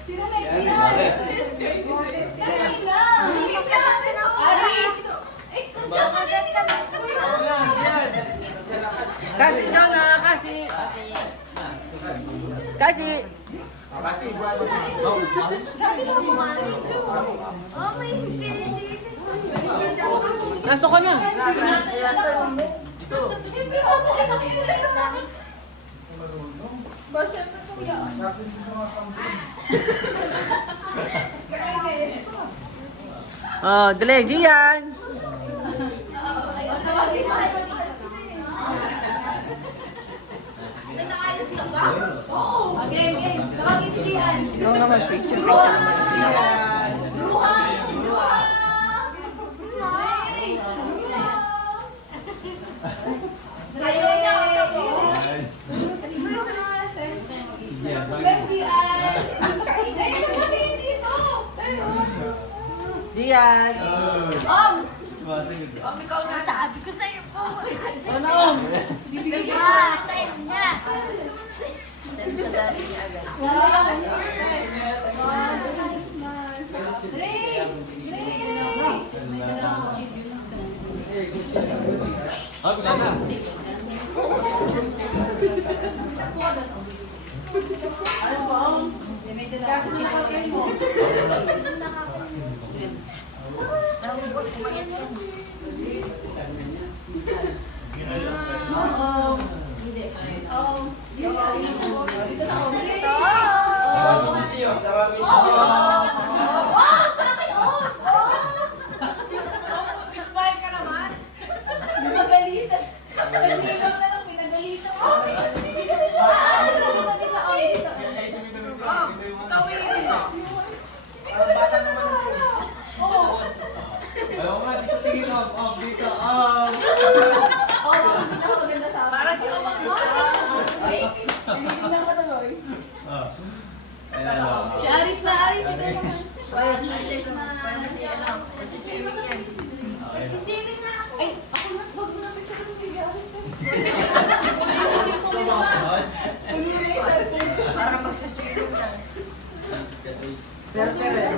Sino next? Kasi daw na, kasi. Kasi. Nasok ka na. Oh, dali, Gian. Game, game. Tawagin si Dian. Ikaw naman picture. Ayaw niya ako. Gian. Ikaw na. Sabi ko sa'yo po. Ano? Bibigay ka. Sa'yo niya. Ano ba? Kasi nilagay mo. Oo. Smile ka naman. Pinagalitan. Pinagalitan na lang, pinagalitan. Sabi na sila, oh, dito. Tawin. Parang bata naman ako. Ayaw nga, dito tingin mo. Dito. Maganda sa akin. Para si Omang mo. Tinignan ka tuloy. Si Aris na, Aris. Ito naman. Nagsiswimming na ako. Ay, ako na. Wag mo namin ka kasi Aris. Ayun, pumunta. Pumunta yung cellphone. Para magsaswimming ka. Pero.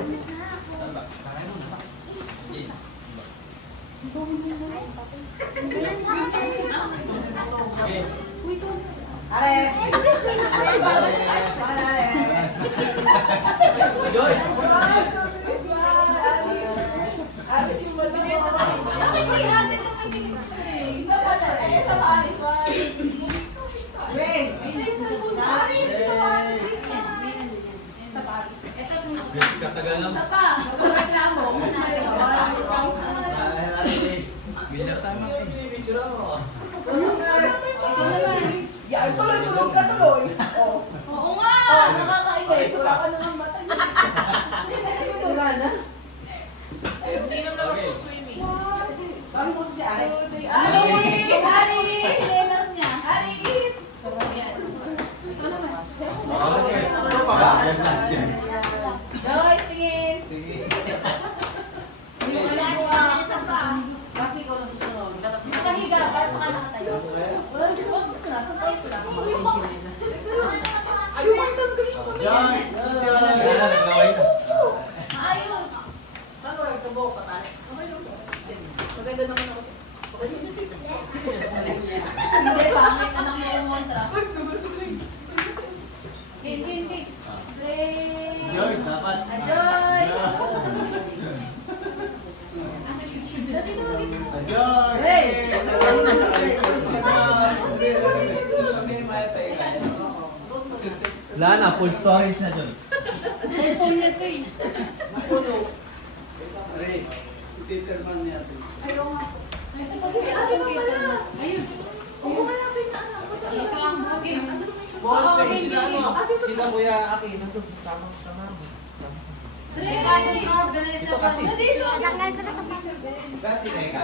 Ares! Ares yung mata mo. Bakit may natin naman din? Isa pa na. Isa pa, Ares. Ray! Katagal lang. Yan, tuloy-tulog ka tuloy. Oh. Oo nga! Oh, nakakainis. Wala ka naman mata niya. Wala na. Bakit mo si Ares? Aris! Aris! Sinelas niya. Aris! Yan. Ikaw naman. Joyce, tingin. Yung alam mo isa pa. Kasi ikaw na susunod. Nakahiga pa, saka nakatayo. Wala siya. Wag ka na. Saan tayo pala? Ayun, ang tanggalin ko. Ayos. Ano ba? Sa buhok ka tayo? Maganda naman ako. Hindi, pangit ka nang makumontra. Game, game, game. Joyce, dapat. Joyce! Dati naman dito. Hey! Wala na, full storage na dun. Cellphone niya ito eh. Napuno. Aray, Peterman niya ito. Ayaw nga. Ito pa po yung aking paper. Ayun. Oo, malapit na anak. Ito ang bugin. Ando naman yung Ballpen, sila ano, sila Kuya Aki, nandun, sama namin. Ito kasi. Kasi teka.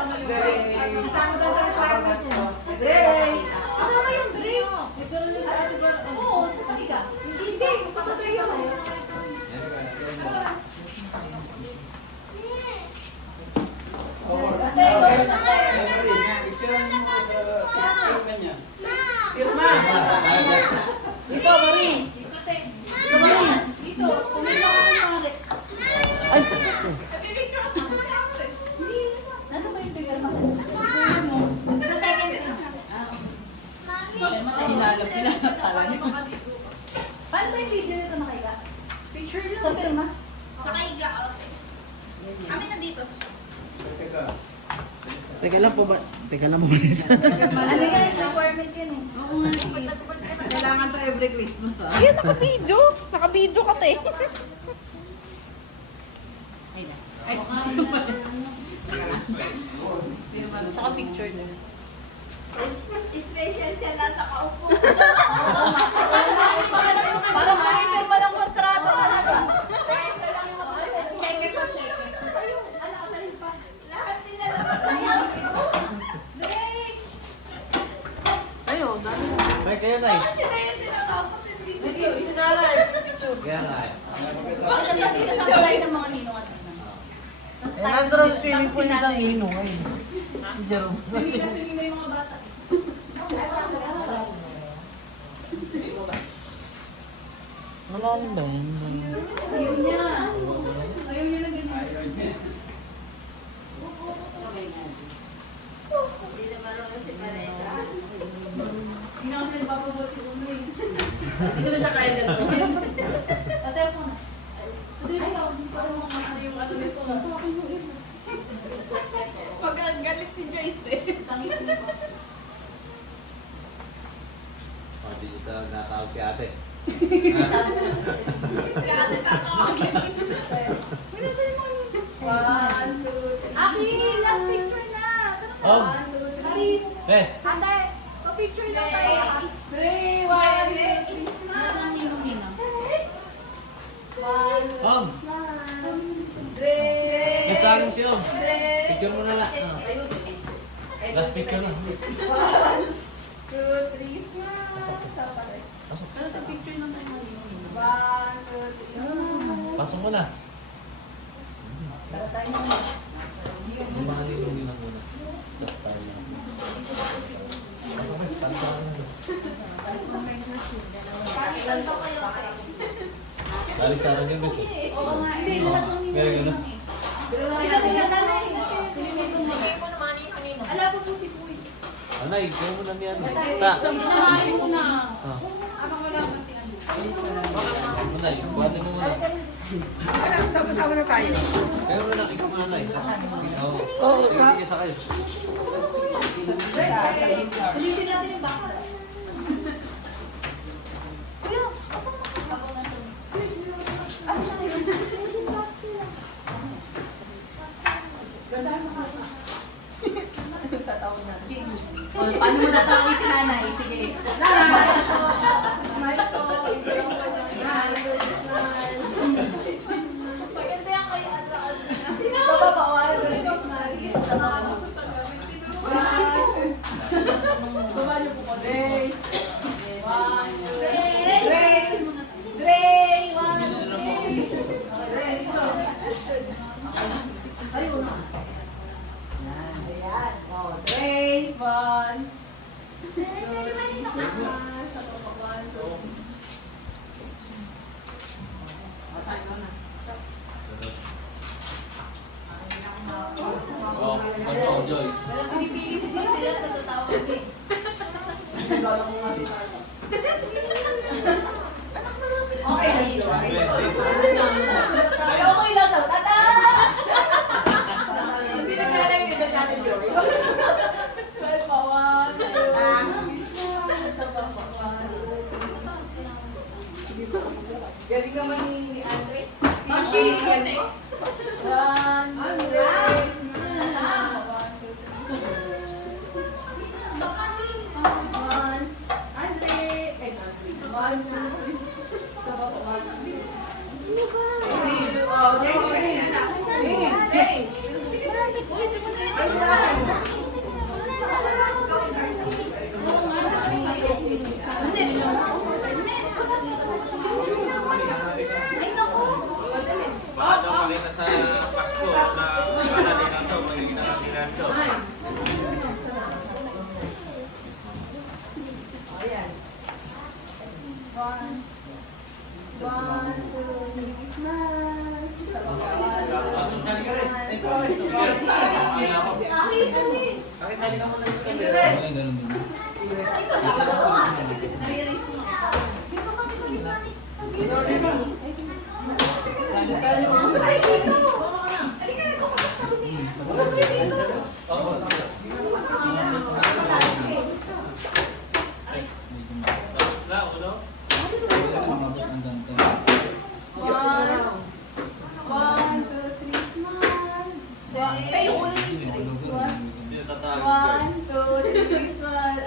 Kasama daw sa requirements niya. Dre! Kasama yung drink. Ito na sa ating ba? Oo, sa paliga. Hindi, papatay yun. Picturean mo ko sa Peterman niya. Pirma! Ito, Marie! Dito, te. Dito, Marie. Dito. Tumilo ko ng mare. Ay! Nasa ba yung paper mo? Sa second page. Hinalap talaga. Paano ba yung video nito nakaiga? Picture lang. Sa pirma? Nakaiga out. Kami nandito. Teka. Teka lang po ba? Teka lang po ba? Ano yan? Requirement yan eh. Oo nga eh. Kailangan to every Christmas ah. Ayan, naka-video. Naka-video ka, te. Saka picture na. Special siya lang nakaupo. Parang may pirma ng kontrata talaga. Check it pa, check it. Lahat sila Drake! Ayun, dami. Nay, kayo Nay. Sila yung tinatapos hindi Sige, isinalay. Picture. Kaya nga eh. Bakit kasi kasama tayo ng mga ninong at ninang? Eh, nandun na sa swimming pool isang ninong. Ayun. Si Jerome. Suming na yung mga bata. Malalim ba yun? Ayaw niya. Ayaw niya na ganyan. Hindi na marunong si Vanessa. Hindi na kasi nagpapabuti uno eh. Hindi ko na siya kaya ganito. Ate ako na. Ate siya, parang mga ano yung ano nito. Sa akin yung ito. Pag galit si Joyce eh. Tangis ko ba? Oh, di ito natawag si ate. Si ate tatawagin. Uy, nasa yung mga yun? 1, 2, 3. Aki, last picture na. Oh. 1, 2, 3. Bes. Ate, pa-picture na tayo. 3, 1, Lahat ng ninong-ninang. 1, Om. Dre! Nagtago si Om. Picture mo na lang. ayun. Last picture na. 2, 3. Ano ito picture ng mga ninong-ninang? 1, 2, 3. Pasok mo na. Para tayo naman. Yung mga nilong lang muna. Tapos tayo na. Ilan to kayo? Baliktaran yung Bes. Oo nga. Hindi, lahat ng Ganyan, ninong-ninang eh. Sila nanay. Sila nitong mga. Mo naman yung kanino. Ala po po si Puy. Anay, gawin mo na niyan. Ta. Ta. Sinamahin mo na. Ah. Abang wala pa si ano. Anay, buhatin mo muna. Sama-sama na tayo. Pero na ikaw muna Nay. Oo. Sige sa kayo. Ulitin natin yung baka. Kuya, asan mo? Abang na ito. Gandahan mo ka. Paano mo natawagin si nanay? Sige. Smile po. Pagandahan kayo adlaas na. Babawal. Baba niyo po ko. Dre! Galing naman ni Andre. Mashi, ikaw next. Andre. Baka daw makita sa Pasko na wala din ang daw, magiging nakasilan daw. Tapos na, uno. Tayo ko lang.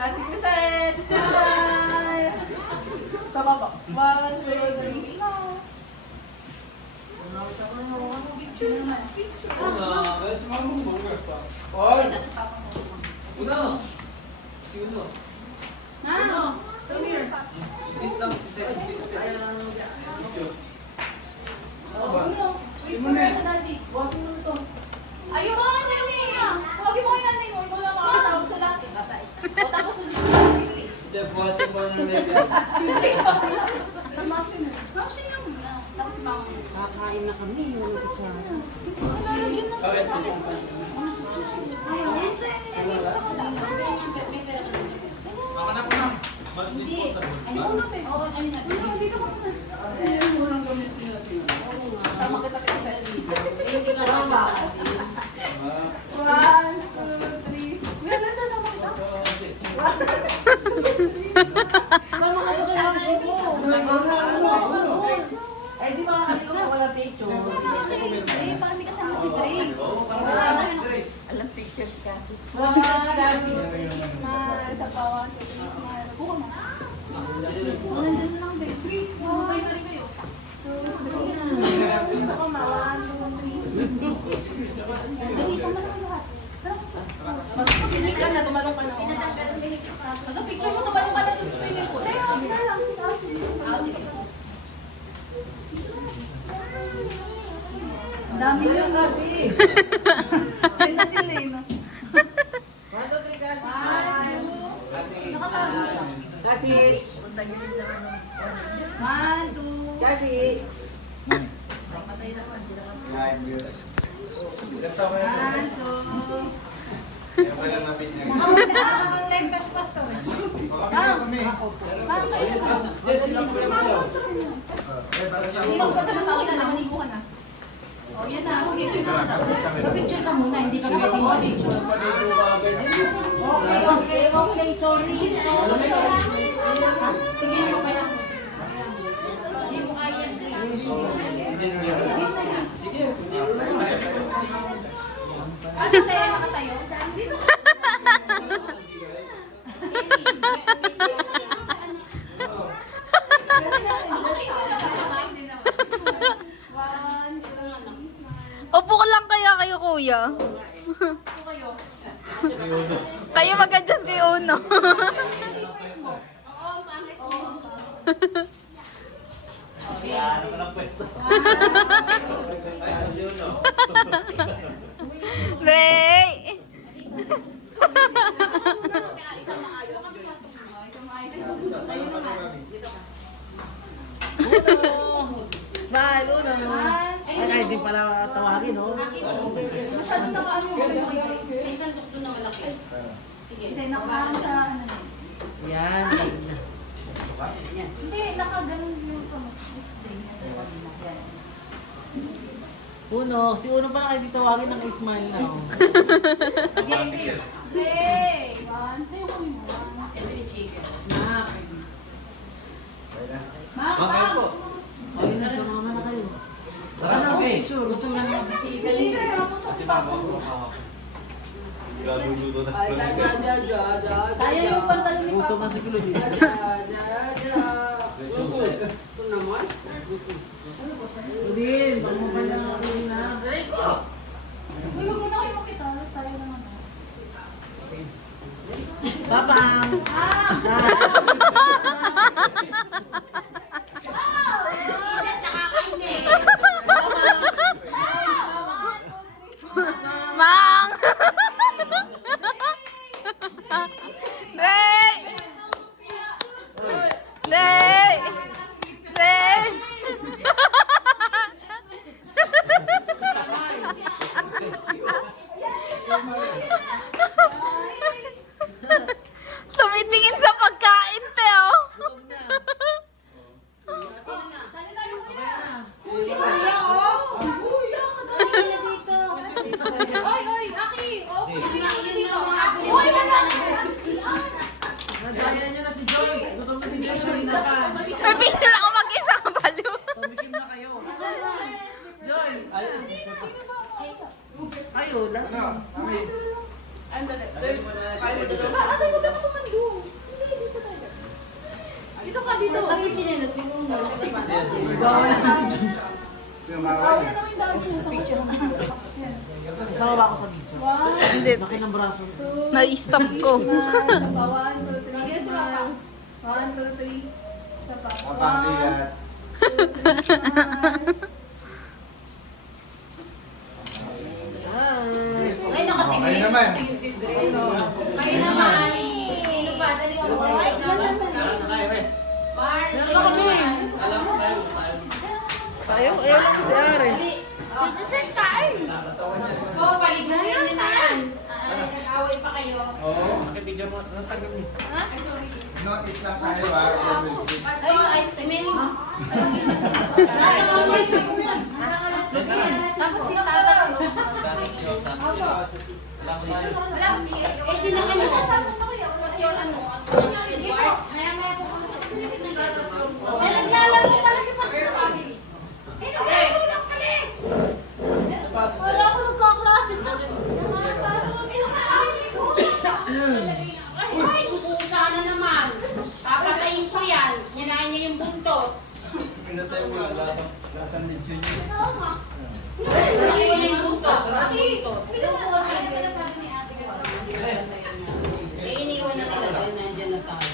Ate Crisette, smile! Sa baba. 1, 2, 3, smile! Picture naman. Kaya si Mama mo, pa. Kita sa papa mo. Uno. Si Uno. Ha? Come here. Sit lang, sit. Oh, no. Wait for her, daddy. Ayaw mo nga yan eh. Huwag mo yan eh. Huwag mo lang makakatawag sa lahat. O tapos ulit mo lang. Hindi, buhatin mo na may Mamsi nga muna. Tapos si mama mo. Kakain na kami. Lalagyan na. Bakit sila? Ayun, sa'yo nilagay sa kanila. Baka na po na. Mas Hindi. disposable. Ano ko natin? Oo, ano na. Hindi ka muna. Tama kita Crisette. Hindi ka muna. 1, 2, 3. Ganda na naman. Sama ka doon kay Mamsi mo. Eh, di ba kanina ko wala picture? Eh, parang may kasama si Dre. Oo, parang great. Alam pictures kasi. Smile. Sa pawan. Smile. Buka mo. Nandun lang, Dre. Please. Mabay na rin kayo. 2, 3. Isa ko ma. 1, 2, 3. Dali, sama naman lahat. Tara, mas Hindi ka na, tumalong ka na. Picture mo, tumalong ka na dun sa swimming pool. Dahil, sige lang. Sige. Ang dami Ayun yun. kasi. Ganda sila eh, no? 1, 2, 3 kasi. Nakatago siya. Kasi. 1, 2. Kasi. Patay na pa. Yan, yun. Ilang taon ka na? 1, 2. Kaya pala mapit niya. Baka kami. Ma'am, kayo na. Yes, sila po na po. Eh, para sa Hindi ko sa napawit na, manigo ka na. O, yan na. Sige, ito yung nakatawa. Picture ka muna, hindi ka pwedeng audition. Paligo ka agad. Okay, sorry. Sorry. Sige, okay na. Hindi mo kaya, Grace. Hindi nyo yan. Sige, hindi mo na. Ano tayo, nakatayo? Dito ka. Upo ko lang kaya kayo, kuya. Kayo mag-adjust kay Uno. Ano ka ng pwesto? Ay, ang yun, no? Ray! Smile, uno. Ay, di pala tawagin, no? Masyado nakaano yung may sandok doon na malaki. Sige. Hindi, nakaano sa ano na. Yan. Hindi, nakaganon yung kamot. Uno. Si Uno pa na kayo tawagin ng smile na. Oh. Okay, Ray! One, tayo kami mo. Every chicken. Na. Kaya na. Okay po. Ayun na, sumama na kayo. Tara na, okay. Gutom na naman kasi Kasi mama ko gaguluto na sa Tayo yung pantalon ni Gutom Papa. na si Claudine. Ito naman. Claudine, baka mo pala Claudine na. Uy, huwag mo na kayo makita. Tayo na naman. Papang! Mang! Day! Day! Day! Tumitingin sa pagkain, Teo. Sali tayo kuya. Kuya, oh. Oy, oy, Aki. Oh, kuya dito. Uy, Nagaya niyo na si Joyce. Gutom na si Joyce. Kanina pa. May picture ako mag-isa ka baliw. Tumikim na kayo. Joyce! Ayo lang. Ano? Kami. Ang dali. There's five of the dogs. Ate, huwag ako kumando. Hindi, dito tayo. Dito ka, dito. Kasi chinelas, di mo mo. Sino makakain? Ano yung daan ko? Picture mo. Kasama ba ako sa video? Hindi. Laki ng braso. Na-stop ko. 1, 2, 3. Yes, Papa. 1, 2, 3. Isa pa. Kapangkilat. Ay, nakatingin. Kayo naman. Si Dre. Kayo naman. Sino pa? Dali ako sa side naman. Mars. Meron na kami. Alam mo tayo. Tayo? Ayaw lang si Ares. Dito sa kain. Go, paligsasin niyo na yan. Nag-away pa kayo. Oo. Nakibigyan mo. Natagal mo. Ay, sorry. Notice lang tayo ha. Pastor, ay, Timel. Tapos si Tata si Alam mo tayo. Wala. Eh, sino ano? Pastor ano? Edward? Ay, naglalaro pala si Pastor Family. Eh, naglalaro lang pala eh. Wala ako nagkaklase. Ay, sususa na naman. Papatayin ko yan. Ninain niya yung buntot. Pinatay mo yung lasang lechon yun. Ninain ko na yung buntot. Eh, iniwan na nila dahil nandiyan na tayo.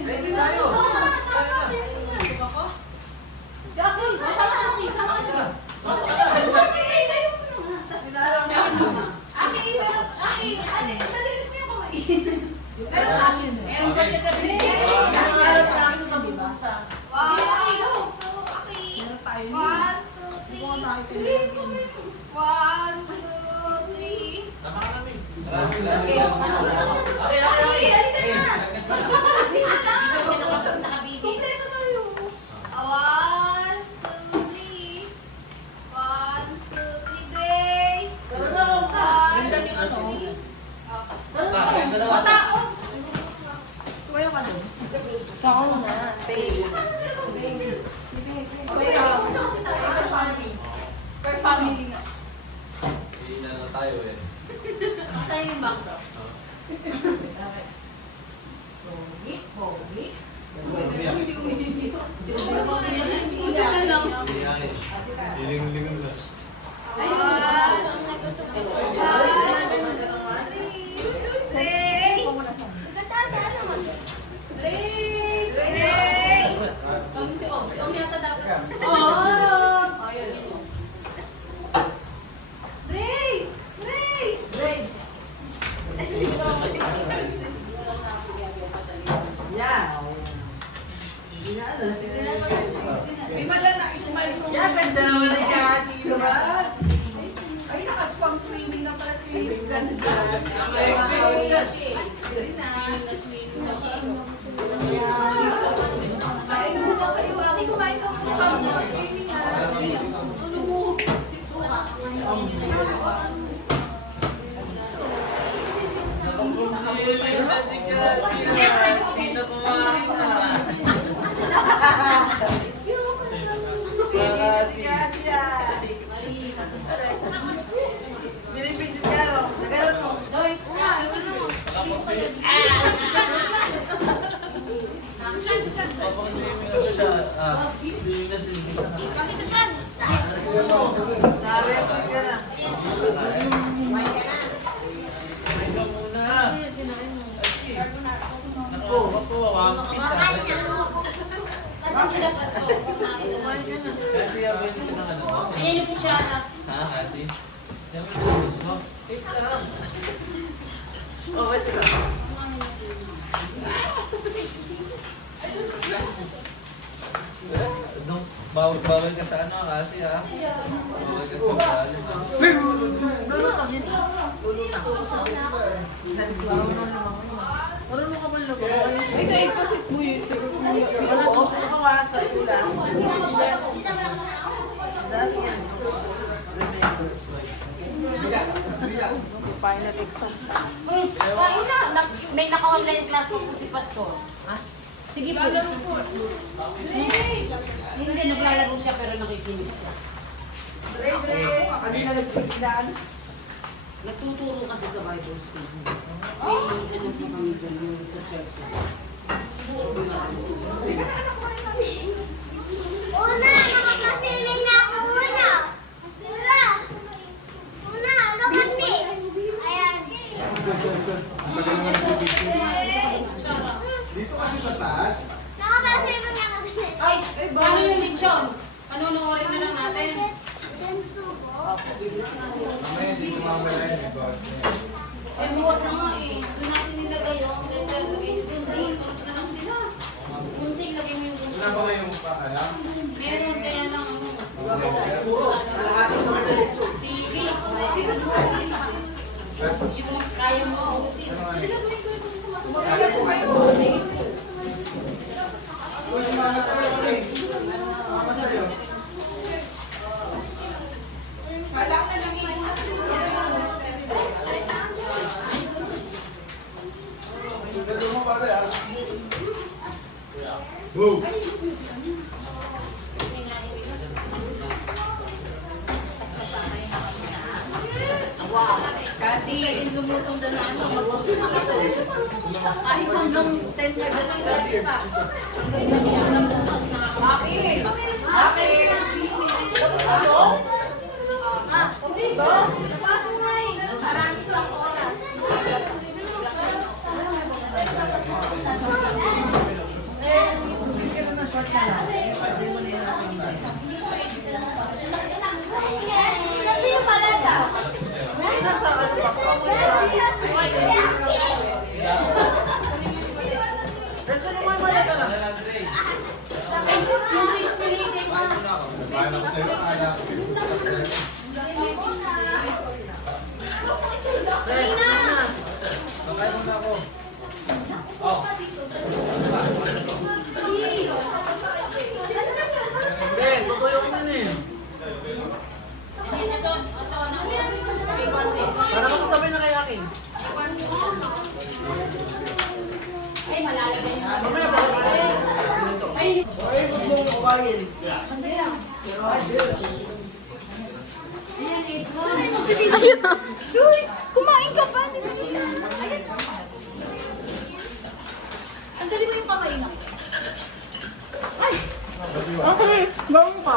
Ready tayo. Jackie! Meron pa siya sa binigay. Aras na akin sa bibata. Tama ka namin. Tumayo ka doon. Per family na. Hindi na lang tayo eh. Saan yung back daw? Hiling-lingan lang. Yeah. Hindi na alas. Sige na. Di ba lang na-smile ko? Yeah, ganda naman ni Cassie. Diba? Ay, nakaspang swimming na pala si Kain muna kayo, Aki. Kumain ka muna kayo ng swimming na. Nakapul pa yun na si Cassie. Hindi na kumain na. Papag-swimming ako siya. Swimming na swimming na. Kami sa pan. Na-record ka na. Swimming ka muna. Ako, wampis ah. Kasi sila paso. Kumain ka na. Kasi yabin ko ng ano. Ayan yung kutsara. Ha, kasi? Yan mo yung gusto mo. Wait lang. Oh, wait lang. Nung bawal ka sa ano kasi ha. Bawal ka sa lalim ha. Lulutang yun. Marunong ka ba lumutang? Ito, ipasit mo yun. Wala susuko ka sa ulan. Dahil yan, suko. Remember. Final exam. Kain na. May naka-online class po si Pastor. Ha? Sige po. Naglalaro po. Hindi, naglalaro siya pero nakikinig siya. Kanina nagpiglaan. Nagtuturo kasi sa Bible school. May ano po kami dyan yung sa church na. Una, nakakasiling na ako una. Tira. Una, look at me. Ayan. Dito kasi sa taas. Nakakasiling na ako. Ay, ano yung lechon? Ano nung na lang natin? Subo. Mamaya dito mamaya yun. Eh, buwas na nga eh. Doon natin nilagay yung laser. Kunting, kurot na lang sila. Kunting, lagay mo yung Wala kunting. ba kayong pakala? Meron kaya lang ano. Kalahati ng mga dalito. Sige. Yung kaya mo, ubusin. Kasi gagawin ko yung sige. Uy, sumama sa'yo. Sumama sa'yo. Whoa! Kasi lumutong na na ano, kahit hanggang 10 na gano'n pa. Hanggang bukas na. Bakit? Bakit? Ano? Hindi. Pasok na eh. Marami pa ang oras. Kiss ka na ng short na lang. Kasi mo na yung swimmer. Kasi yung palata. Nasa ano pa ka? Dress ko naman malata lang. Ay, yung fish fillet, di ba? Paano sa'yo? Anak. Dress ko na. Makain muna ako. Oh. Ben, tutuyok mo na eh. Hindi na doon. Ito, ano? May contest. Para makasabay na kay akin. Ay, malalagay na. Mamaya ba? Ay, Ay, huwag mong kumain. ayan eh. Ayun na. Luis, kumain ka pa. Di ba niya? Ang galing mo yung kamay mo. Okay, gawin ka.